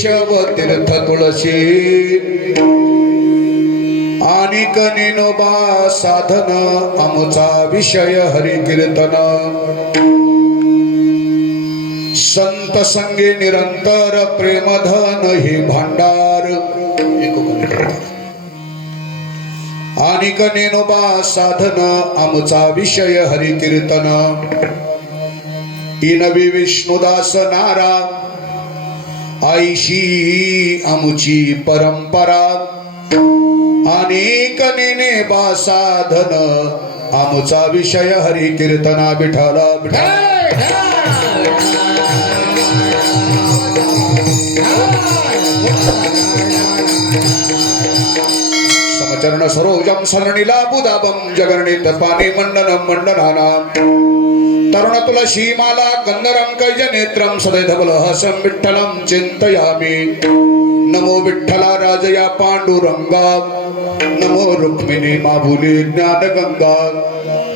केशव तीर्थ तुळशी आणि कनिनोबा साधन आमचा विषय हरि कीर्तन संत संगे निरंतर प्रेमधन हे भांडार आणि कनिनोबा साधन आमचा विषय हरि कीर्तन इनवी विष्णुदास नारा आईशी आमची परंपरा अनेक नेने बा साधन आमचा विषय हरि कीर्तना विठ्ठला समचरण सरोजम सरणीला बुदाबम जगरणीत पाणी मंडनम मंडनानाम तरुण तुलसी माला गंधरम कैज नेत्रम सदैधवलहसं विठ्ठलं चिंतयामि नमो विठ्ठला राजया पांडुरंगा नमो रुक्मिणी माभुली ज्ञानगंगा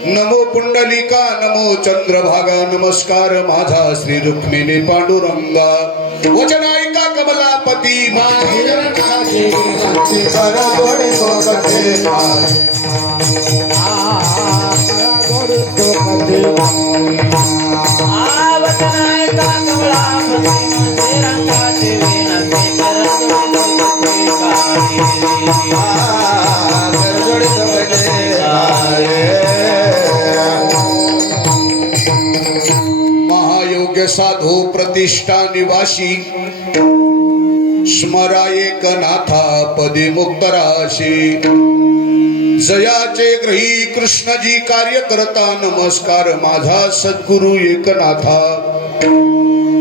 नमो पुंडलिका नमो चंद्रभागा नमस्कार माझा श्री रुक्मिणी पांडुरंगा वचनायिका कमलापती महायोग्य साधू प्रतिष्ठा निवासी स्मरा एकनाथा पदी मुक्त राशी जयाचे ग्रही कृष्णजी कार्य करता नमस्कार माझा सद्गुरु एकनाथा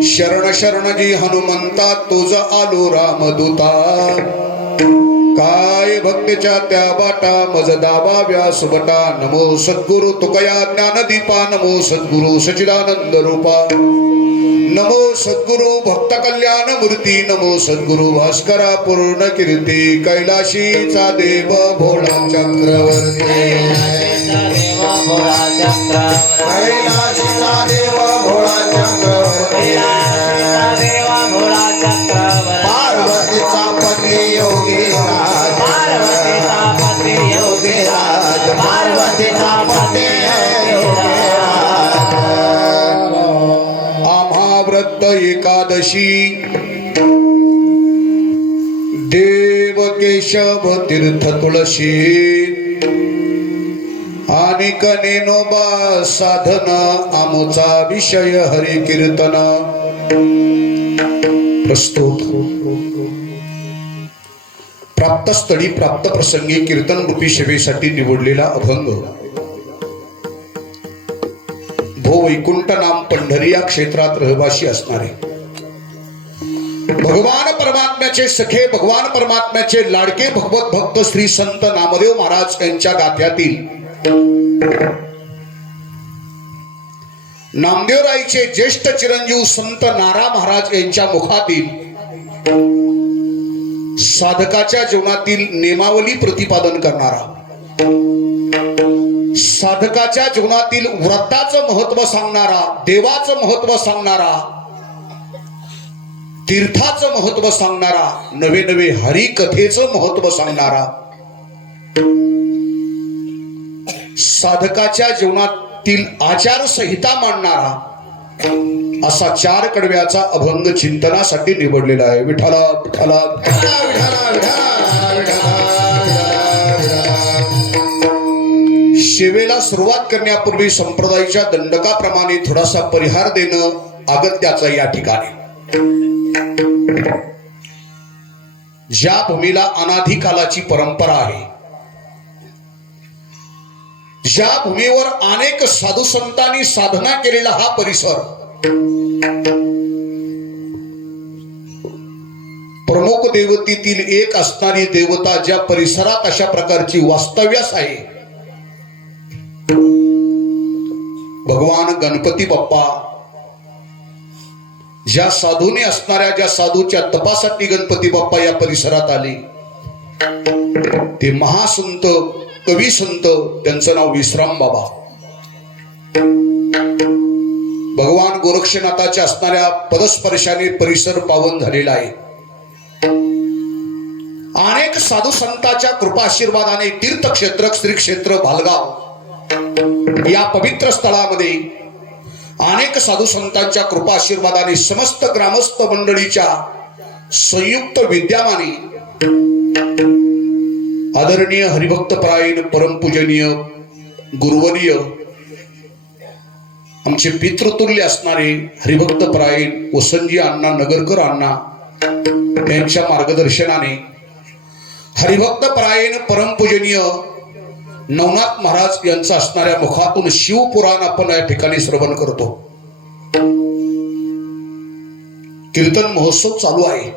शरण शरणजी हनुमंता तुझ आलो रामदूता काय भक्तीच्या त्या बाटा मज दाबा व्यासबटा नमो सद्गुरु तुकया ज्ञानदीपा नमो सद्गुरु सचिदानंद रूपा नमो सद्गुरु भक्त कल्याण मूर्ती नमो सद्गुरु भास्करा पूर्ण कीर्ती कैलाशीचा देव भोळा चक्रवर्ती कैलाशीचा देव भोळा चक्रवर्ती पार्वतीचा पती योगी राज पार्वतीचा पती व्रत एकादशी देव केशव तीर्थ तुळशी आणि कनिनोबा साधन आमचा विषय हरि कीर्तन प्रस्तुत प्राप्त स्थळी प्राप्त प्रसंगी कीर्तन रूपी सेवेसाठी निवडलेला अभंग वैकुंठ नाम पंढरी या क्षेत्रात रहिवासी असणारे भगवान परमात्म्याचे सखे भगवान परमात्म्याचे लाडके भगवत भक्त श्री संत नामदेव महाराज यांच्या गाथ्यातील नामदेवरायचे ज्येष्ठ चिरंजीव संत नारा महाराज यांच्या मुखातील साधकाच्या जीवनातील नेमावली प्रतिपादन करणारा साधकाच्या जीवनातील व्रताचं महत्व सांगणारा देवाचं महत्व सांगणारा तीर्थाचं महत्व सांगणारा नवे नवे हरिकथेचं महत्व सांगणारा साधकाच्या जीवनातील आचारसंहिता मांडणारा असा 4 कडव्याचा अभंग चिंतनासाठी निवडलेला आहे विठ्ठला विठ्ठला सेवेला सुरुवात करण्यापूर्वी संप्रदायाच्या दंडकाप्रमाणे थोडासा परिहार देणं अगत्याचं या ठिकाणी ज्या भूमीला अनाधिकालाची परंपरा आहे ज्या भूमीवर अनेक साधू संतांनी साधना केलेला हा परिसर प्रमुख देवतेतील एक असणारी देवता ज्या परिसरात अशा प्रकारची वास्तव्यास आहे भगवान गणपती बाप्पा ज्या साधूने असणाऱ्या ज्या साधूच्या तपासाठी गणपती बाप्पा या परिसरात आले ते महासंत कवी संत त्यांचं नाव विश्राम बाबा भगवान गोरक्षनाथाच्या असणाऱ्या पदस्पर्शाने परिसर पावन झालेला आहे अनेक साधू संतांच्या कृपा आशीर्वादाने तीर्थक्षेत्र श्री क्षेत्र भालगाव या पवित्र स्थळामध्ये अनेक साधू संतांच्या कृपा आशीर्वादाने समस्त ग्रामस्थ मंडळीच्या संयुक्त विद्यमाने आदरणीय हरिभक्त परायण परमपूजनीय गुरुवर्य आमचे पितृतुल्य असणारे हरिभक्त परायण वसंतजी अण्णा नगरकर अण्णा यांच्या मार्गदर्शनाने हरिभक्त परायण परमपूजनीय नवनाथ महाराज यांचा असणाऱ्या मुखातून शिवपुराण आपण या ठिकाणी श्रवण करतो. कीर्तन महोत्सव चालू आहे.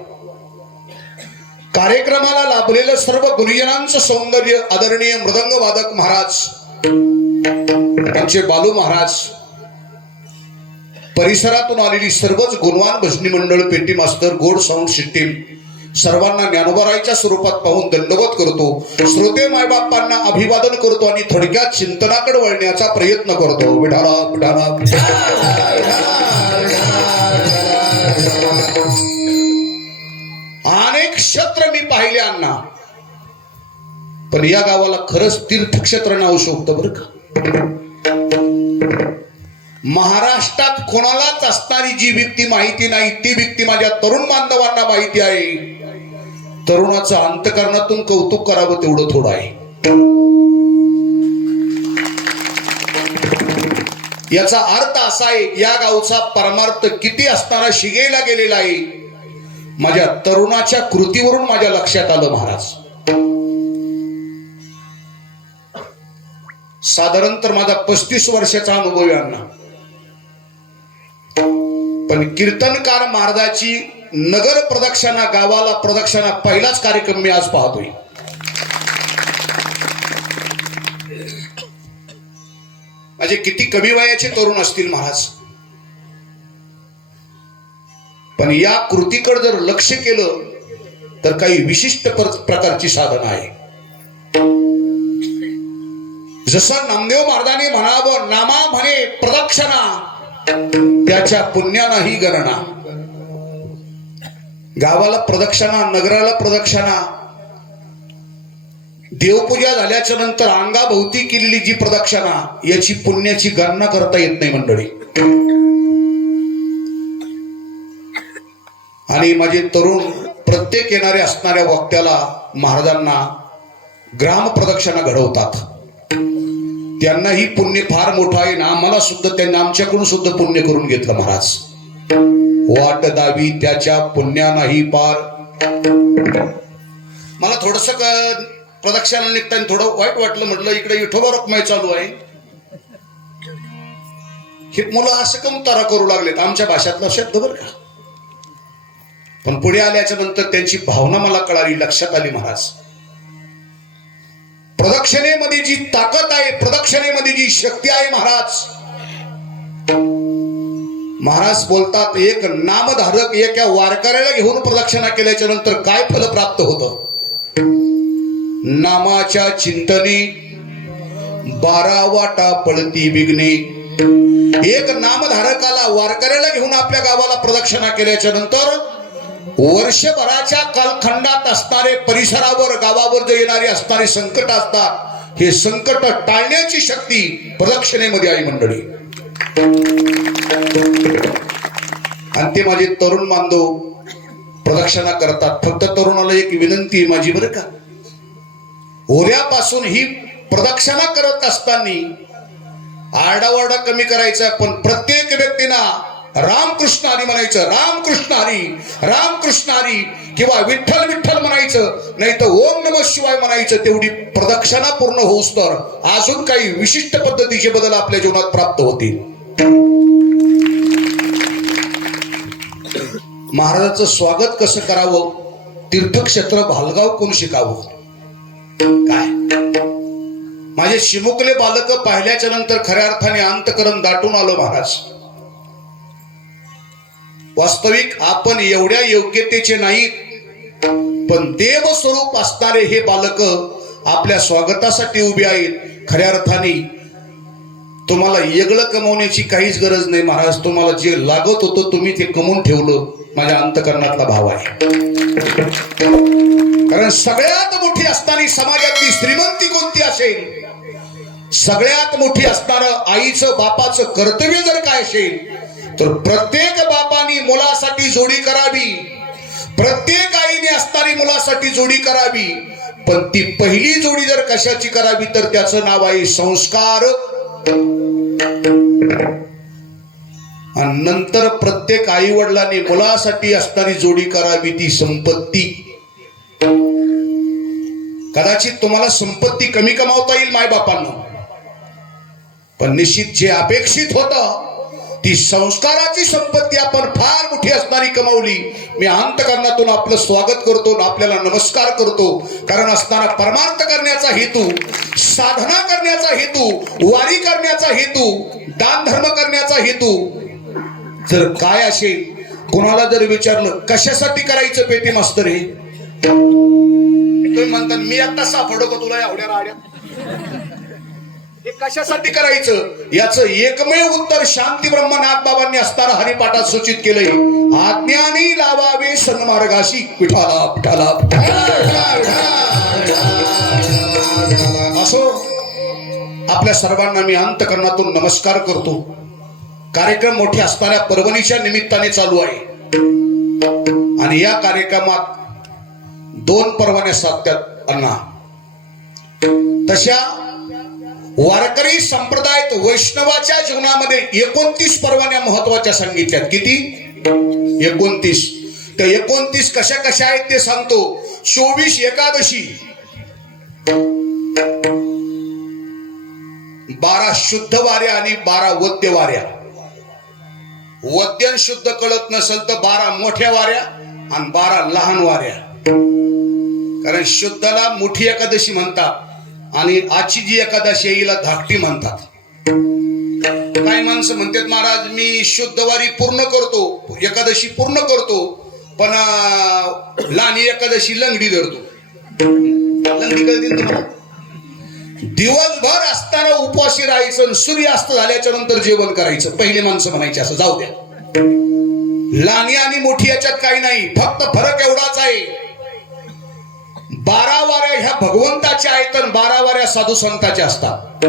कार्यक्रमाला लाभलेलं सर्व गुरुजनांचं सौंदर्य आदरणीय मृदंग वादक महाराज त्यांचे बालू महाराज, परिसरातून आलेली सर्वच गुणवान भजनी मंडळ, पेटी मास्तर, गोड साऊंड सिस्टीम सर्वांना ज्ञानोबरायच्या स्वरूपात पाहून दंडवत करतो. श्रोते मायबापांना अभिवादन करतो आणि थोडक्यात चिंतनाकडे वळण्याचा प्रयत्न करतो. विठाला विठाला. अनेक क्षेत्र मी पाहिले अण्णा, पण या गावाला खरंच तीर्थक्षेत्र नाव शोभतं बरं का. महाराष्ट्रात कोणालाच असणारी जी व्यक्ती माहिती नाही ती व्यक्ती माझ्या तरुण बांधवांना माहिती आहे. तरुणाचं अंतकरणातून कौतुक करावं तेवढं थोडं आहे. याचा अर्थ असा आहे, या गावचा परमार्थ किती असताना शिगेला गेलेला आहे माझ्या तरुणाच्या कृतीवरून माझ्या लक्षात आलं महाराज. साधारणतः माझा 35 वर्षाचा अनुभव आहे अण्णा, पण कीर्तनकार महाराजाची नगर प्रदक्षिणा, गावाला प्रदक्षिणा पहिलाच कार्यक्रम मी आज पाहतोय. माझे किती कमी वयाचे तरुण असतील महाराज, पण या कृतीकडे जर लक्ष केलं तर काही विशिष्ट प्रकारची साधना आहे. जसं नामदेव महाराजांनी म्हणावं, नामा म्हणे प्रदक्षिणा त्याच्या पुण्यालाही गणना. गावाला प्रदक्षिणा, नगराला प्रदक्षिणा, देवपूजा झाल्याच्या नंतर अंगाभोवती केलेली जी प्रदक्षिणा याची पुण्याची गणना करता येत नाही मंडळी. आणि माझे तरुण प्रत्येक येणारे असणाऱ्या वक्त्याला महाराजांना ग्राम प्रदक्षिणा घडवतात. त्यांनाही पुण्य फार मोठं आहे ना, आम्हाला सुद्धा त्यांनी आमच्याकडून सुद्धा पुण्य करून घेतलं महाराज. वाट दावी त्याच्या पुण्यानाही पार. मला थोडस प्रदक्षिणा निघताना थोडं वाईट वाटलं. म्हटलं इकडे विठोबा रखमाई चालू आहे, हे मुलं असं कम तारा करू लागलेत, आमच्या भाषातला शब्द बरं का. पण पुढे आल्याच्या नंतर त्यांची भावना मला कळाली, लक्षात आली महाराज. प्रदक्षिणेमध्ये जी ताकद आहे, प्रदक्षिणेमध्ये जी शक्ती आहे महाराज. महाराज बोलतात, एक नामधारक एका वारकऱ्याला घेऊन प्रदक्षिणा केल्याच्या नंतर काय फल प्राप्त होतं. नामाच्या चिंतने 12 वाटा पळती विघ्ने. एक नामधारकाला, वारकऱ्याला घेऊन आपल्या गावाला प्रदक्षिणा केल्याच्या नंतर वर्षभराच्या कालखंडात असणारे, परिसरावर गावावर जे येणारे असणारे संकट असतात, हे संकट टाळण्याची शक्ती प्रदक्षिणेमध्ये आहे मंडळी. आणि ते माझे तरुण बांधव प्रदक्षिणा करतात. फक्त तरुणाला एक विनंती आहे माझी बरं का, ओऱ्यापासून ही प्रदक्षिणा करत असताना आरडाओरडा कमी करायचा, पण प्रत्येक व्यक्तीना रामकृष्ण हरी म्हणायचं, रामकृष्ण हरी, रामकृष्ण हरी, किंवा विठ्ठल विठ्ठल म्हणायचं, नाही तर ओम नमः शिवाय म्हणायचं. तेवढी प्रदक्षिणा पूर्ण होऊस तर अजून काही विशिष्ट पद्धतीचे बदल आपल्या जीवनात प्राप्त होतील. महाराजांचं स्वागत कसं करावं, तीर्थक्षेत्र भालगाव कोण शिकावं. काय माझे शिमुकले बालक पाहिल्याच्या नंतर खऱ्या अर्थाने अंतकरण दाटून आलं महाराज. वास्तविक आपण एवढ्या योग्यतेचे नाहीत, पण देव स्वरूप असणारे हे बालक आपल्या स्वागतासाठी उभे आहेत. खऱ्या अर्थाने तुम्हाला वेगळं कमवण्याची काहीच गरज नाही महाराज. तुम्हाला जे लागत होतं तुम्ही ते कमवून ठेवलं, माझ्या अंतकरणातला भाव आहे. कारण सगळ्यात मोठी असणारी समाजातली श्रीमंती कोणती असेल, सगळ्यात मोठी असणारं आईचं बापाचं कर्तव्य जर काय असेल तर प्रत्येक बापानी मुलासाठी जोडी करावी, प्रत्येक आईने असणारी मुलासाठी जोडी करावी. पण ती पहिली जोडी जर कशाची करावी तर त्याचं नाव आहे संस्कार. आणि नंतर प्रत्येक आई वडिलांनी मुलासाठी असणारी जोडी करावी ती संपत्ती. कदाचित तुम्हाला संपत्ती कमी कमावता येईल मायबापांना, पण निश्चित जे अपेक्षित होतं ती संस्काराची संपत्ती आपण फार मोठी असणारी कमावली. मी अंतःकरणातून आपलं स्वागत करतो, आपल्याला नमस्कार करतो. कारण असताना परमार्थ करण्याचा हेतू, साधना करण्याचा हेतू, वारी करण्याचा हेतू, दान धर्म करण्याचा हेतू जर काय असेल, कोणाला जर विचारलं कशासाठी करायचं पेटी मास्तर हे, तुम्ही म्हणतात मी आता सापडो का तुला एवढ्या राड्या, हे कशासाठी करायचं याचं एकमेव उत्तर शांती ब्रह्मनाथ बाबांनी असताना हरिपाठात सूचित केलंय. आज्ञानी लावावे सन्मार्गाशी विठाला विठाला. असो आपल्या सर्वांना मी अंतःकरणातून नमस्कार करतो. कार्यक्रम मोठे असणाऱ्या परभणीच्या निमित्ताने चालू आहे आणि या कार्यक्रमात 2 परवान्या साधतात अण्णा. तशा वारकरी संप्रदायात वैष्णवाच्या जीवनामध्ये 29 परवान्या महत्वाच्या सांगितल्यात. किती? 29. तर 29 कशा कशा आहेत ते सांगतो. 24 एकादशी, 12 शुद्ध वाऱ्या आणि 12 वद्य वाऱ्या. वद्यन शुद्ध कळत नसेल तर 12 मोठ्या वाऱ्या आणि 12 लहान वाऱ्या. कारण शुद्धला मोठी एकादशी म्हणतात आणि आजची जी एकादशी हिला धाकटी म्हणतात. काही माणसं म्हणतात महाराज मी शुद्ध वारी पूर्ण करतो, एकादशी पूर्ण करतो, पण लहान एकादशी लंगडी धरतो. लंगडी कळते तुम्हाला? दिवसभर असताना उपवासी राहायचं, सूर्यास्त झाल्याच्या नंतर जेवण करायचं, पहिले माणसं म्हणायचे. असं जाऊ द्या, लहानी आणि मोठी याच्यात काही नाही, फक्त फरक एवढाच आहे. 12 वाऱ्या ह्या भगवंताच्या आहेत आणि 12 वाऱ्या साधू संतांच्या असतात.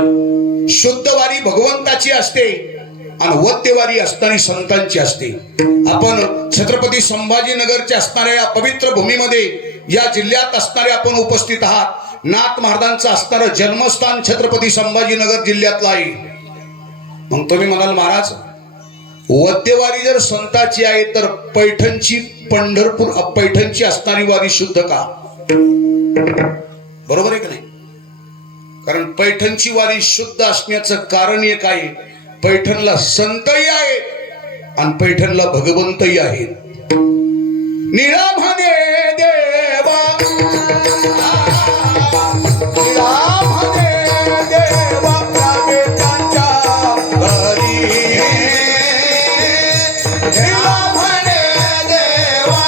शुद्ध वारी भगवंताची असते आणि वद्यवारी असणारी संतांची असते. आपण छत्रपती संभाजीनगरच्या असणाऱ्या या पवित्र भूमीमध्ये, या जिल्ह्यात असणारे आपण उपस्थित आहात. नाथ महाराजांचं असणारं जन्मस्थान छत्रपती संभाजीनगर जिल्ह्यातलं आहे. मग तुम्ही म्हणाल महाराज वद्यवारी जर संताची आहे तर पैठणची, पंढरपूर पैठणची असणारी वारी शुद्ध का? बरोबर आहे का नाही? कारण पैठणची वारी शुद्ध असण्याचं कारण एक आहे, पैठणला संतही आहेत आणि पैठणला भगवंतही आहेत. निळा म्हणे देवा, निळा म्हणे देवा रामे त्यांच्या घरी, निळा म्हणे देवा,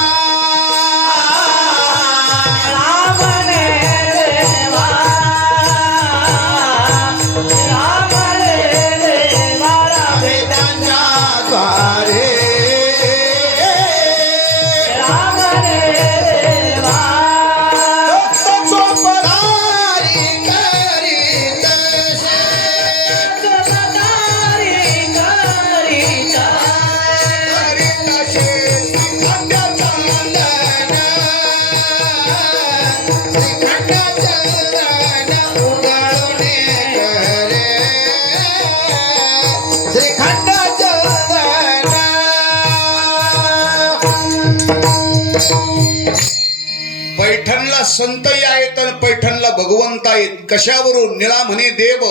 पैठणला संतही आहेत आणि पैठणला भगवंत आहेत. कशावरून? निळा म्हणे देव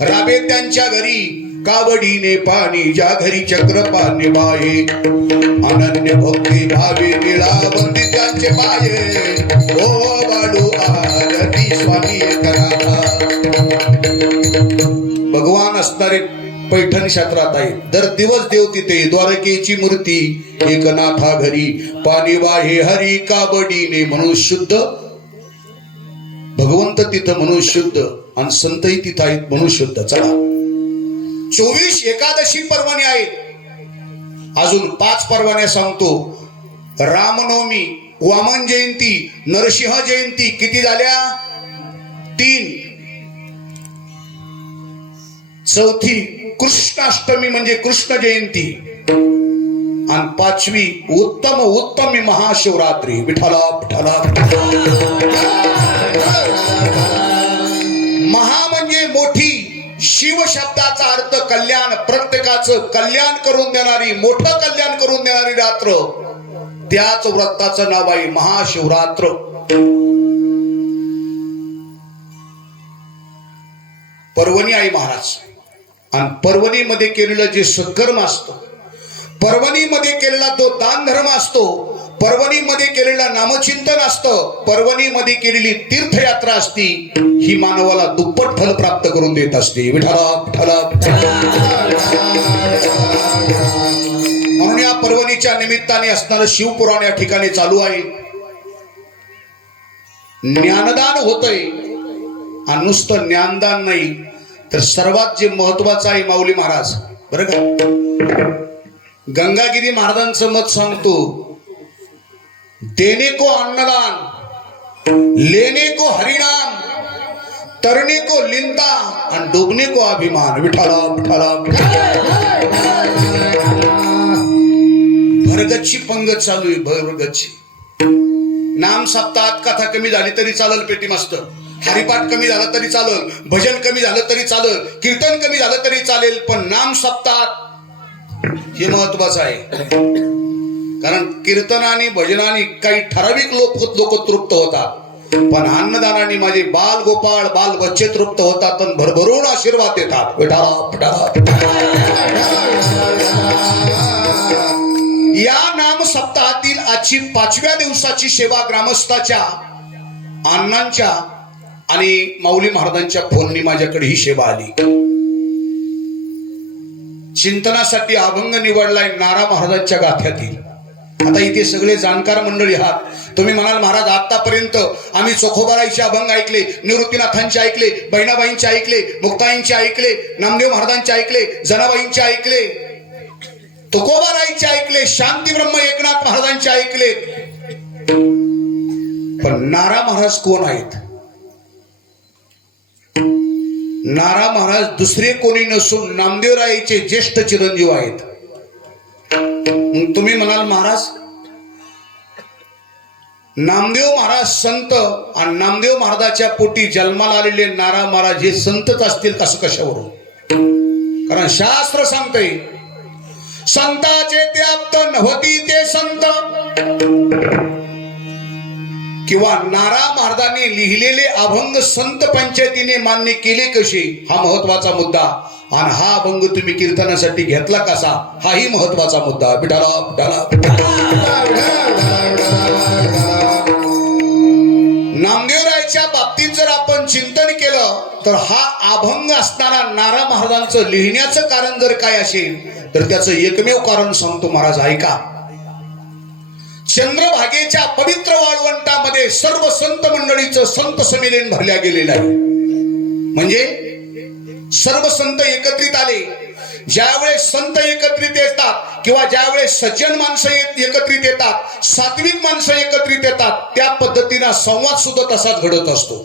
राबे त्यांच्या घरी, कावडीने पाणी ज्या घरी चक्रपाणी बाये, अनन्य भक्ती भावे निळा वंदी त्यांचे पाये, ओ बाळू आरती स्वामी करा. भगवान असणारे पैठण क्षेत्रात आहे. दर दिवस देव तिथे, द्वारकेची मूर्ती एकनाथा घरी, पाणी वाहे हरी काबडीने म्हणून शुद्ध, भगवंत तिथं म्हणून शुद्ध आणि संतही तिथं आहेत म्हणून शुद्ध. चला 24 एकादशी परवाने आहेत. अजून 5 परवाने सांगतो. रामनवमी वामन जयंती, नरसिंह जयंती किती झाल्या? 3. चौथी कृष्णाष्टमी म्हणजे कृष्ण जयंती, आणि 5वी उत्तम महाशिवरात्री. विठ्ठला विठ्ठला. महा म्हणजे मोठी, शिव शब्दाचा अर्थ कल्याण, प्रत्येकाचं कल्याण करून देणारी, मोठं कल्याण करून देणारी रात्र, त्याच व्रताचं नाव आहे महाशिवरात्र. पर्वणी आहे महाराज, आणि पर्वणीमध्ये केलेलं जे सत्कर्म असतं, पर्वणीमध्ये केलेला जो दान धर्म असतो, पर्वणीमध्ये केलेला नामचिंतन असतं, पर्वणीमध्ये केलेली तीर्थयात्रा असती, ही मानवाला दुप्पट फल प्राप्त करून देत असते. विठ्ठला विठ्ठला. म्हणून या पर्वणीच्या निमित्ताने असणारं शिवपुराण या ठिकाणी चालू आहे. ज्ञानदान होतंय, आणि नुसतं ज्ञानदान नाही तर सर्वात जे महत्वाचं आहे माऊली महाराज, बरं का, गंगागिरी महाराजांचं मत सांगतो, देने को अन्नदान, लेने को हरिनाम, तरने को लिंदा आणि डुबने को अभिमान. विठ्ठला विठ्ठला. भरगच्ची पंगत चालू आहे, भरगच्ची. नाम सप्ताहात कथा कमी झाली तरी चालल, पेटी मास्तर, हरिपाठ कमी झाला तरी चालेल, भजन कमी झालं तरी चालेल, कीर्तन कमी झालं तरी चालेल, पण नाम सप्ताहात हे महत्वाचं आहे. कारण कीर्तन आणि भजनाने काही ठराविक लोक तृप्त होतात, पण अन्नदानाने माझे बाल गोपाळ बाल बच्चे तृप्त होतात आणि भरभरून आशीर्वाद देतात. या नाम सप्ताहातील आजची 5व्या दिवसाची सेवा ग्रामस्थाच्या, अण्णांच्या आणि माऊली महाराजांच्या फोननी माझ्याकडे ही सेवा आली. चिंतनासाठी अभंग निवडलाय नारा महाराजांच्या गाथ्यातील. आता इथे सगळे जाणकार मंडळी आहात. तुम्ही म्हणाल महाराज आतापर्यंत आम्ही चोखोबाराईचे अभंग ऐकले, निवृत्तीनाथांचे ऐकले, बहिणाबाईंचे ऐकले, मुक्ताईंचे ऐकले, नामदेव महाराजांचे ऐकले, जनाबाईंचे ऐकले, तुकोबाराईचे ऐकले, शांती ब्रह्म एकनाथ महाराजांचे ऐकले, पण नारा महाराज कोण आहेत? नारा महाराज दुसरे कोणी नसून नामदेवरायचे ज्येष्ठ चिरंजीव आहेत. तुम्ही म्हणाल महाराज नामदेव महाराज संत आणि नामदेव महाराजाच्या पोटी जन्माला आलेले नारा महाराज हे संतच असतील कसं कशावरून? कारण शास्त्र सांगतंय संताचे ते आप्त नव्हती ते संत. किंवा नारा महाराजांनी लिहिलेले अभंग संत पंचायतीने मान्य केले कसे, हा महत्वाचा मुद्दा. आणि हा अभंग तुम्ही कीर्तनासाठी घेतला कसा, हाही महत्वाचा मुद्दा. नामदेवरायच्या बाबतीत जर आपण चिंतन केलं तर हा अभंग असताना नारा महाराजांचं लिहिण्याचं कारण जर काय असेल तर त्याचं एकमेव कारण सांगतो महाराज, ऐका. चंद्रभागेच्या पवित्र वाळवंटामध्ये सर्व संत मंडळीचं संत संमेलन भरल्या गेलेलं आहे. म्हणजे सर्व संत एकत्रित आले. ज्यावेळेस संत एकत्रित येतात किंवा ज्यावेळेस सज्जन माणसं एकत्रित येतात, सात्विक माणसं एकत्रित येतात, त्या पद्धतीनं संवाद सुद्धा तसाच घडत असतो.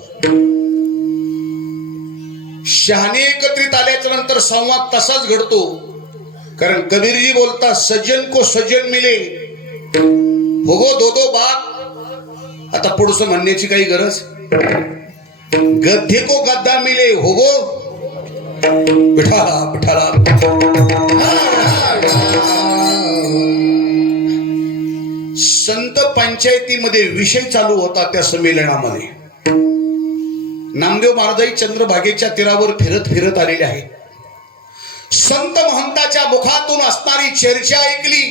शहाणे एकत्रित आल्याच्या नंतर संवाद तसाच घडतो. कारण कबीरजी बोलतात सज्जन को सज्जन मिले होगो दो दो बात. आता पुढचं म्हणण्याची काही गरज. गद्धे को गद्दा मिले होगो विठाला विठाला. संत पंचायतीमध्ये विषय चालू होता. त्या संमेलनामध्ये नामदेव महाराजही चंद्रभागेच्या तीरावर फिरत आलेले आहेत. संत महंताच्या मुखातून असणारी चर्चा ऐकली.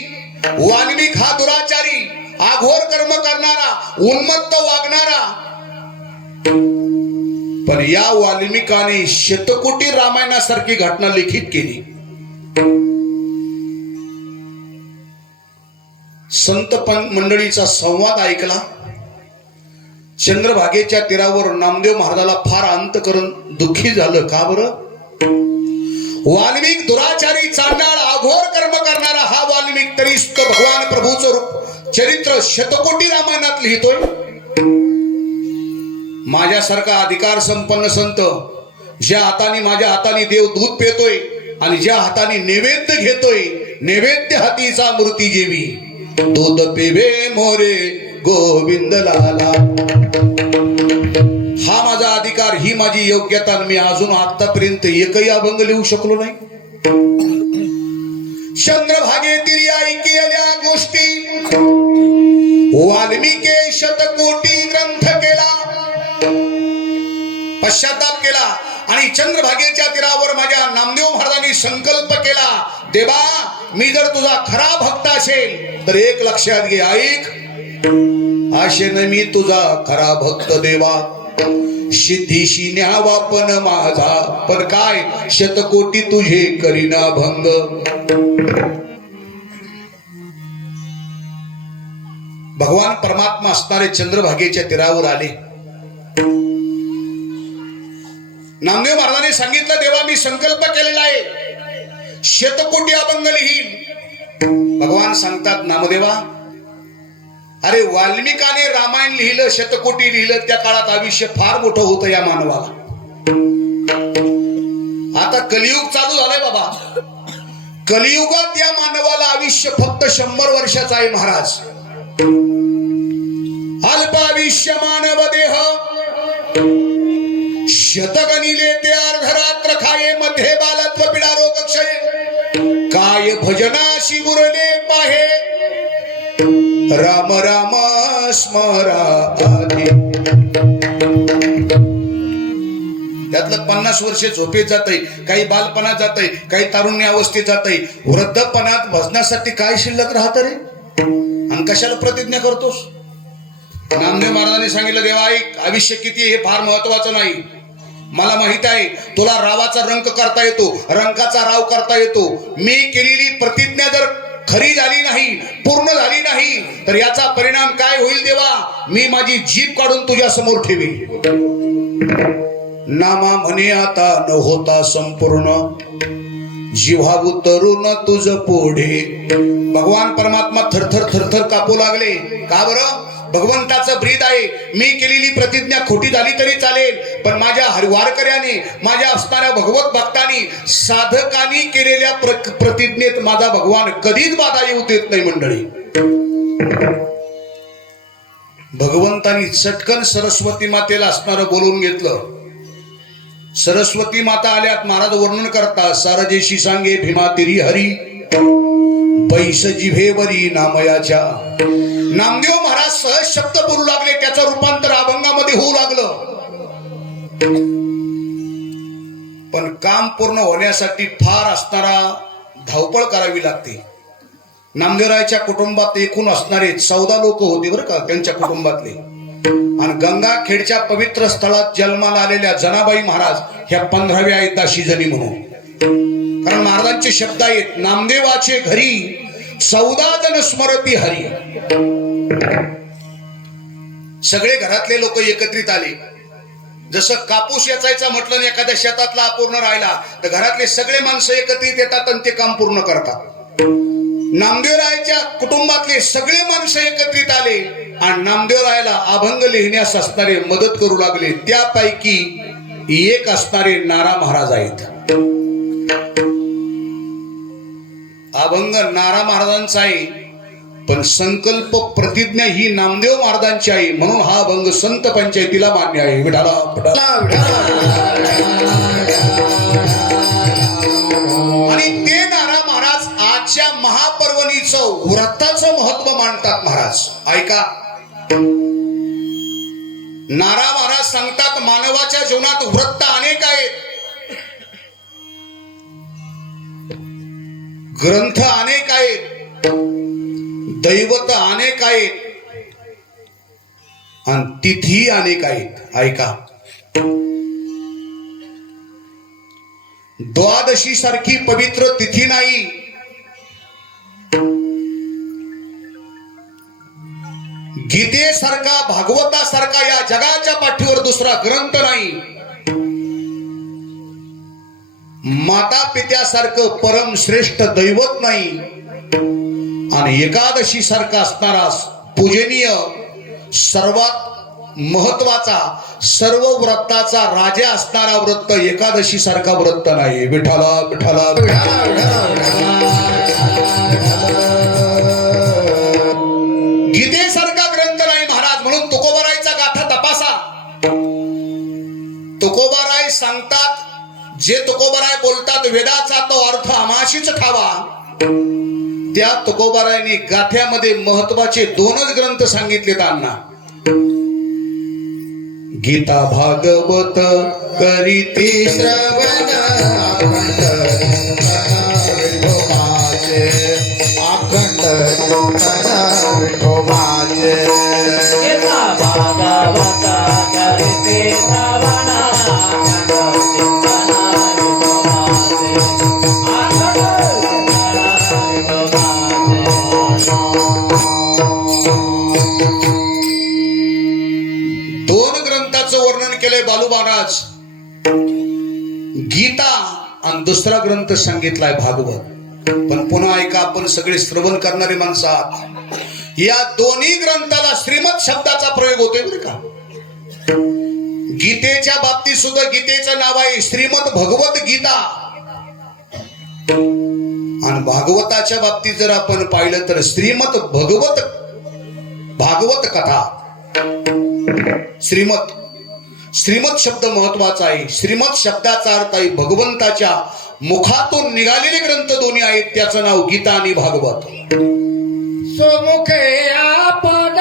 वाल्मिक हा दुराचारी, आघोर कर्म करणारा, उन्मत्त वागणारा, पण या वाल्मिकाने शतकोटी रामायणासारखी घटना लिखित केली. संत मंडळीचा संवाद ऐकला. चंद्रभागेच्या तीरावर नामदेव महाराजाला फार अंतकरण दुःखी झालं. का बरं? वाल्मिक दुराचारी चालणार अघोर कर्म करणारा हा वाल्मिक तरी भगवान प्रभूचं रूप चरित्र शतकोटी रामायणात लिहितोय. माझ्यासारखा अधिकार संपन्न संत ज्या हाताने माझ्या हाताने देव दूध पितोय आणि ज्या हाताने नैवेद्य घेतोय, नैवेद्य हातीचा मूर्ती जेवी दूध पिवे मोरे गोविंद लाला, हा माझा अधिकार, ही माझी योग्यता. मी अजून आतापर्यंत एकही अभंग लिहू शकलो नाही. चंद्रभागेतील ऐकलेल्या गोष्टी वाल्मिके शतकोटी ग्रंथ केला, पश्चाताप केला आणि चंद्रभागेच्या तीरावर माझ्या नामदेव महाराजांनी संकल्प केला, देवा मी जर तुझा खरा भक्त असेल तर एक लक्षात घे, ऐक, आशेने मी तुझा खरा भक्त देवा, सिद्धीशी न्यावा पण माझा, पण काय शतकोटी तुझे करीना भंग. भगवान परमात्मा असणारे चंद्रभागेच्या तीरावर आले. नामदेव महाराजांनी सांगितलं, देवा मी संकल्प केलेला आहे, शतकोटी अभंग लिहीन. भगवान सांगतात, नामदेवा अरे वाल्मिकाने रामायण लिहिलं, शतकोटी लिहिलं, त्या काळात आयुष्य फार मोठं होतं या मानवाला. आता कलियुग चालू झालंय बाबा, कलियुगात या मानवाला आयुष्य फक्त 100 वर्षाचं आहे महाराज. अल्पायुष्य मानव देह शतगणिले ते अर्धरात्र खाये, मध्ये बालत्व पीडा रोग क्षय, काय भजनाशी उरले पाहे, राम राम स्मरा आधी. त्यातलं 50 वर्षे झोपेत जातंय, काही बालपणात जातंय, काही तारुण्य अवस्थेत जातंय, वृद्धपणात भजनासाठी काय शिल्लक राहत रे, आणि कशाला प्रतिज्ञा करतोस. नामदेव महाराजांनी सांगितलं, देवा ऐक, आयुष्य किती हे फार महत्वाचं नाही. मला माहित आहे तुला रावाचा रंग करता येतो, रंगाचा राव करता येतो. मी केलेली प्रतिज्ञा जर खरी झाली नाही, पूर्ण झाली नाही, तर याचा परिणाम काय होईल देवा, मी माझी जीभ काढून तुझ्या समोर ठेवी. नामा म्हणे आता न होता संपूर्ण, जिव्हा उतरून तुझ पोढे. भगवान परमात्मा थरथर थरथर कापू लागले. का बरं? भगवंताचं ब्रीद आहे, मी केलेली प्रतिज्ञा खोटी झाली तरी चालेल, पण माझ्या वारकऱ्याने, माझ्या असणाऱ्या भगवत भक्तांनी, साधकांनी केलेल्या प्रतिज्ञेत माझा भगवान कधीच बाधा येऊ देत नाही. मंडळी, भगवंतानी चटकन सरस्वती मातेला असणारं बोलून घेतलं. सरस्वती माता आल्यात. महाराज वर्णन करतात, सारजेशी सांगे भीमा तिरी हरी, पैस जिभेवरी नामयाच्या. नामदेव महाराज सहज शब्द बोलू लागले, त्याचं रूपांतर अभंगामध्ये होऊ लागलं. पण काम पूर्ण होण्यासाठी फार असणारा धावपळ करावी लागते. नामदेवरायच्या कुटुंबात एकूण असणारे 14 लोक होते बरं का, त्यांच्या कुटुंबातले. आणि गंगाखेडच्या पवित्र स्थळात जन्माला आलेल्या जनाबाई महाराज ह्या 15व्या आहेत दाशी जणी म्हणून. कारण महाराजांचे शब्द आहेत, नामदेवाचे घरी 14 जण स्मरती हरी. सगळे घरातले लोक एकत्रित आले. जसं कापूस याचायचा म्हटलं आणि एखाद्या शेतातला अपूर्ण राहिला तर घरातले सगळे माणसं एकत्रित येतात आणि ते काम पूर्ण करतात. नामदेवरायच्या कुटुंबातले सगळे माणसं एकत्रित आले आणि नामदेवरायला अभंग लिहिण्यास असणारे मदत करू लागले. त्यापैकी एक असणारे नारा महाराज आहेत. अभंग नारा महाराजांचा आहे, पण संकल्प प्रतिज्ञा ही नामदेव महाराजांची आहे. म्हणून हा अभंग संत पंचायतीला मान्य आहे. विठाला आणि ते नारा महाराज आजच्या महापर्वणीचं व्रताचं महत्व मांडतात महाराज. ऐका, नारा महाराज सांगतात, मानवाच्या जीवनात व्रत अनेक आहेत, ग्रंथ अनेक आहेत, दैवत अनेक आहेत आणि तिथी अनेक आहेत. ऐका, द्वादशी सारखी पवित्र तिथी नाही, गीतेसारखा, भागवतासारखा या जगाच्या पाठीवर दुसरा ग्रंथ नाही. माता पित्यासारखं परम श्रेष्ठ दैवत नाही आणि एकादशी सारखा असणारा पूजनीय सर्वात महत्वाचा सर्व व्रताचा राजा असणारा व्रत एकादशी सारखा व्रत नाही. विठ्ठला विठ्ठला गीतेसारखा ग्रंथ नाही महाराज. म्हणून तुकोबारायचा गाथा तपासा. तुकोबाराय सांगतात, जे तुकोबाराय बोलतात वेदाचा तो अर्थ आमाशीच ठावा. त्या तुकोबारायने गाथ्यामध्ये महत्वाचे दोनच ग्रंथ सांगितले त्यांना. गीता भागवत करीते श्रवण अखंड विठोबाचे. गीता भागवत करीते श्रवण केले बालू महाराज. गीता आणि दुसरा ग्रंथ सांगितलाय भागवत. पण पुन्हा ऐका, आपण सगळे श्रवण करणारे माणसं आहात. या दोन्ही ग्रंथाला श्रीमत शब्दाचा प्रयोग होतोय बरं का. गीतेच्या बाबतीत सुद्धा गीतेचं नाव आहे श्रीमद भगवत गीता. आणि भागवताच्या बाबतीत जर आपण पाहिलं तर श्रीमद भागवत कथा. श्रीमत शब्द महत्वाचा आहे. श्रीमत शब्दाचा अर्थ आहे भगवंताच्या मुखातून निघालेले ग्रंथ दोन्ही आहेत. त्याचं नाव गीता आणि भागवत. सोमुखे आपण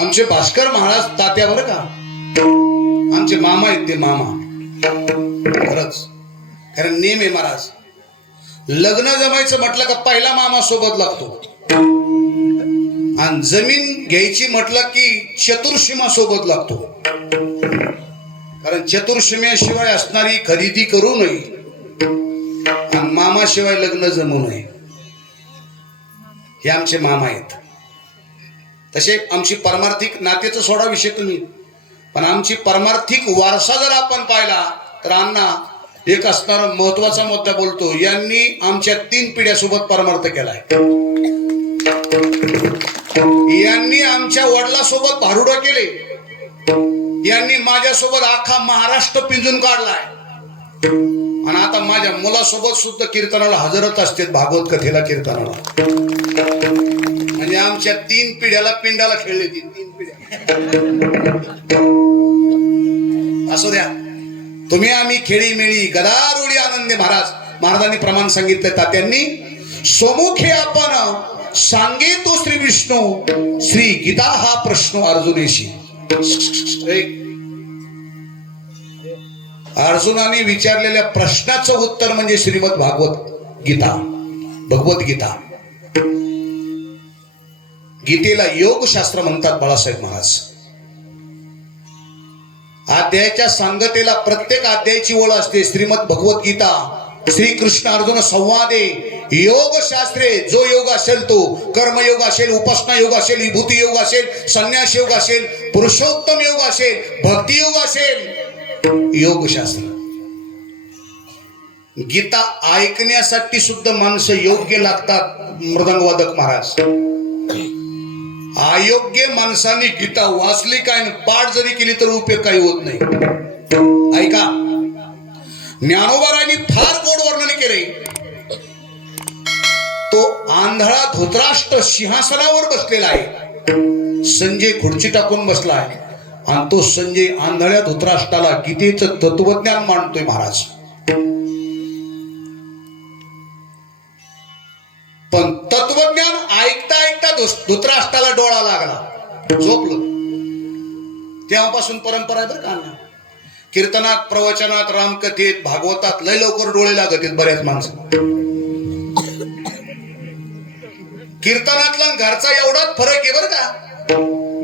आमचे भास्कर महाराज तात्या बरं का, आमचे मामा आहेत ते. मामा खरंच कारण नेम आहे महाराज. लग्न जमायचं म्हटलं का पहिला मामा सोबत लागतो. आणि जमीन घ्यायची म्हटलं की चतुर्शीमा सोबत लागतो. कारण चतुर्शीमेशिवाय असणारी खरेदी करू नये आणि मामाशिवाय लग्न जमू नये. हे आमचे मामा आहेत. तसे आमची परमार्थिक नात्याचं सोडा विषय तुम्ही, पण आमची परमार्थिक वारसा जर आपण पाहिला तर अण्णा एक असणारा महत्वाचा मुद्दा बोलतो. यांनी आमच्या 3 पिढ्यासोबत परमार्थ केलाय. यांनी आमच्या वडिलांसोबत भारुडं केले. यांनी माझ्यासोबत अख्खा महाराष्ट्र पिंजून काढलाय. आणि आता माझ्या मुलासोबत सुद्धा कीर्तनाला हजरच असते, भागवत कथेला कीर्तनाला. म्हणजे आमच्या 3 पिढ्याला पिंडाला खेळले. 3 पिढ्या असू द्या. तुम्ही आम्ही खेळी मेळी गदारोळी आनंदे. महाराजांनी प्रमाण सांगितलं तात्यांनी. सोमुखे आपण सांगे तो श्री विष्णू श्री गीता हा प्रश्न अर्जुनेशी. अर्जुनाने विचारलेल्या प्रश्नाचं उत्तर म्हणजे श्रीमद भगवत गीता. गीतेला योगशास्त्र म्हणतात बाळासाहेब महाराज. अध्यायाच्या सांगतेला प्रत्येक अध्यायाची ओळ असते. श्रीमद भगवत गीता, श्रीकृष्ण अर्जुन संवादे, योग शास्त्रे. जो योग असेल तो कर्मयोग असेल, उपासना योग असेल, विभूती योग असेल, संन्यास योग असेल, पुरुषोत्तम योग असेल, भक्ती योग असेल, योगशास्त्र. गीता ऐकण्यासाठी सुद्धा माणसं योग्य लागतात. मृदंगवादक महाराज अयोग्य माणसांनी गीता वाचली काय आणि पाठ जरी केली तर उपयोग काही होत नाही. ऐका, ज्ञानोबारायांनी फार गोड वर्णन केले. तो आंधळा धृतराष्ट्र सिंहासनावर बसलेला आहे, संजय खुर्ची टाकून बसला आहे आणि तो संजय आंधळ्या धृतराष्ट्राला गीतेचं तत्वज्ञान मांडतोय. महाराज, पण तत्वज्ञान ऐकता ऐकता धृतराष्ट्राला डोळा लागला, झोपलं. तेव्हापासून परंपरा आहे बरं का. कीर्तनात, प्रवचनात, रामकथेत, भागवतात लय लवकर डोळे लागत आहेत बऱ्याच माणसं. कीर्तनातला घरचा एवढाच फरक आहे बरं का.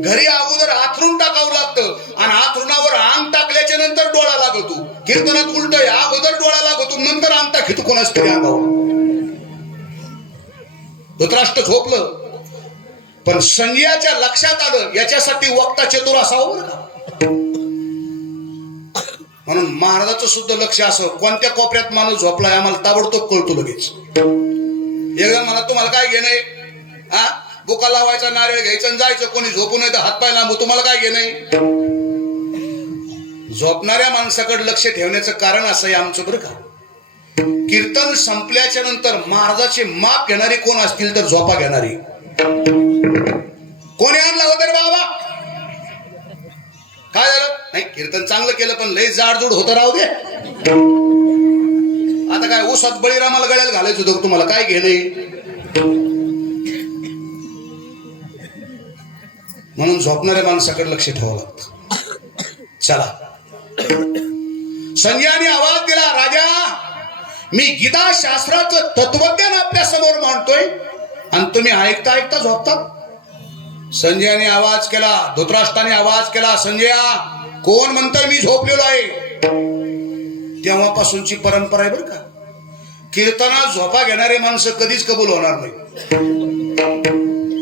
घरी अगोदर आथरून टाकावं लागतं आणि आथरुणावर अंग टाकल्याच्या नंतर डोळा लागतो. कीर्तनात उलट आहे, अगोदर डोळा लागतो नंतर अंग टाकीतो कोणाच तरी अंगावर. धृतराष्ट्र झोपलं, पण संजयाच्या लक्षात आलं याच्यासाठी वक्ता चतुर असावं बरं का. म्हणून महाराजाचं सुद्धा लक्ष असं, कोणत्या कोपऱ्यात माणूस झोपलाय आम्हाला ताबडतोब कळतो लगेच. एकदा मला तुम्हाला काय घेणं आहे, हा बुका लावायचा, नारळ घ्यायचं आणि जायचं. कोणी झोपू नये तर हातपाय लांबू, तुम्हाला काय घेणं आहे. झोपणाऱ्या माणसाकडे लक्ष ठेवण्याचं कारण असं आहे आमचं बरं का. कीर्तन संपल्याच्या नंतर महाराजाचे माप घेणारे कोण असतील तर झोपा घेणारी. कोणी आणला होता रे बाबा, काय झालं, नाही कीर्तन चांगलं केलं पण लय जाडजूड होतं, राहू दे. आता काय ऊसात बळीरामाला गळ्याला घालायचं होतं तुम्हाला, काय घेणं. म्हणून झोपणाऱ्या माणसाकडे लक्ष ठेवावं लागतं. चला, संजयाने आवाज दिला, राजा मी गीता शास्त्राचं तत्वज्ञान आपल्या समोर मांडतोय आणि तुम्ही ऐकता ऐकता झोपतात. संजयाने आवाज केला, धृतराष्ट्राने आवाज केला, संजया कोण म्हणतोय मी झोपलेलो आहे. तेव्हापासूनची परंपरा आहे बरं का. कीर्तनात झोपा घेणारे माणसं कधीच कबूल होणार नाही.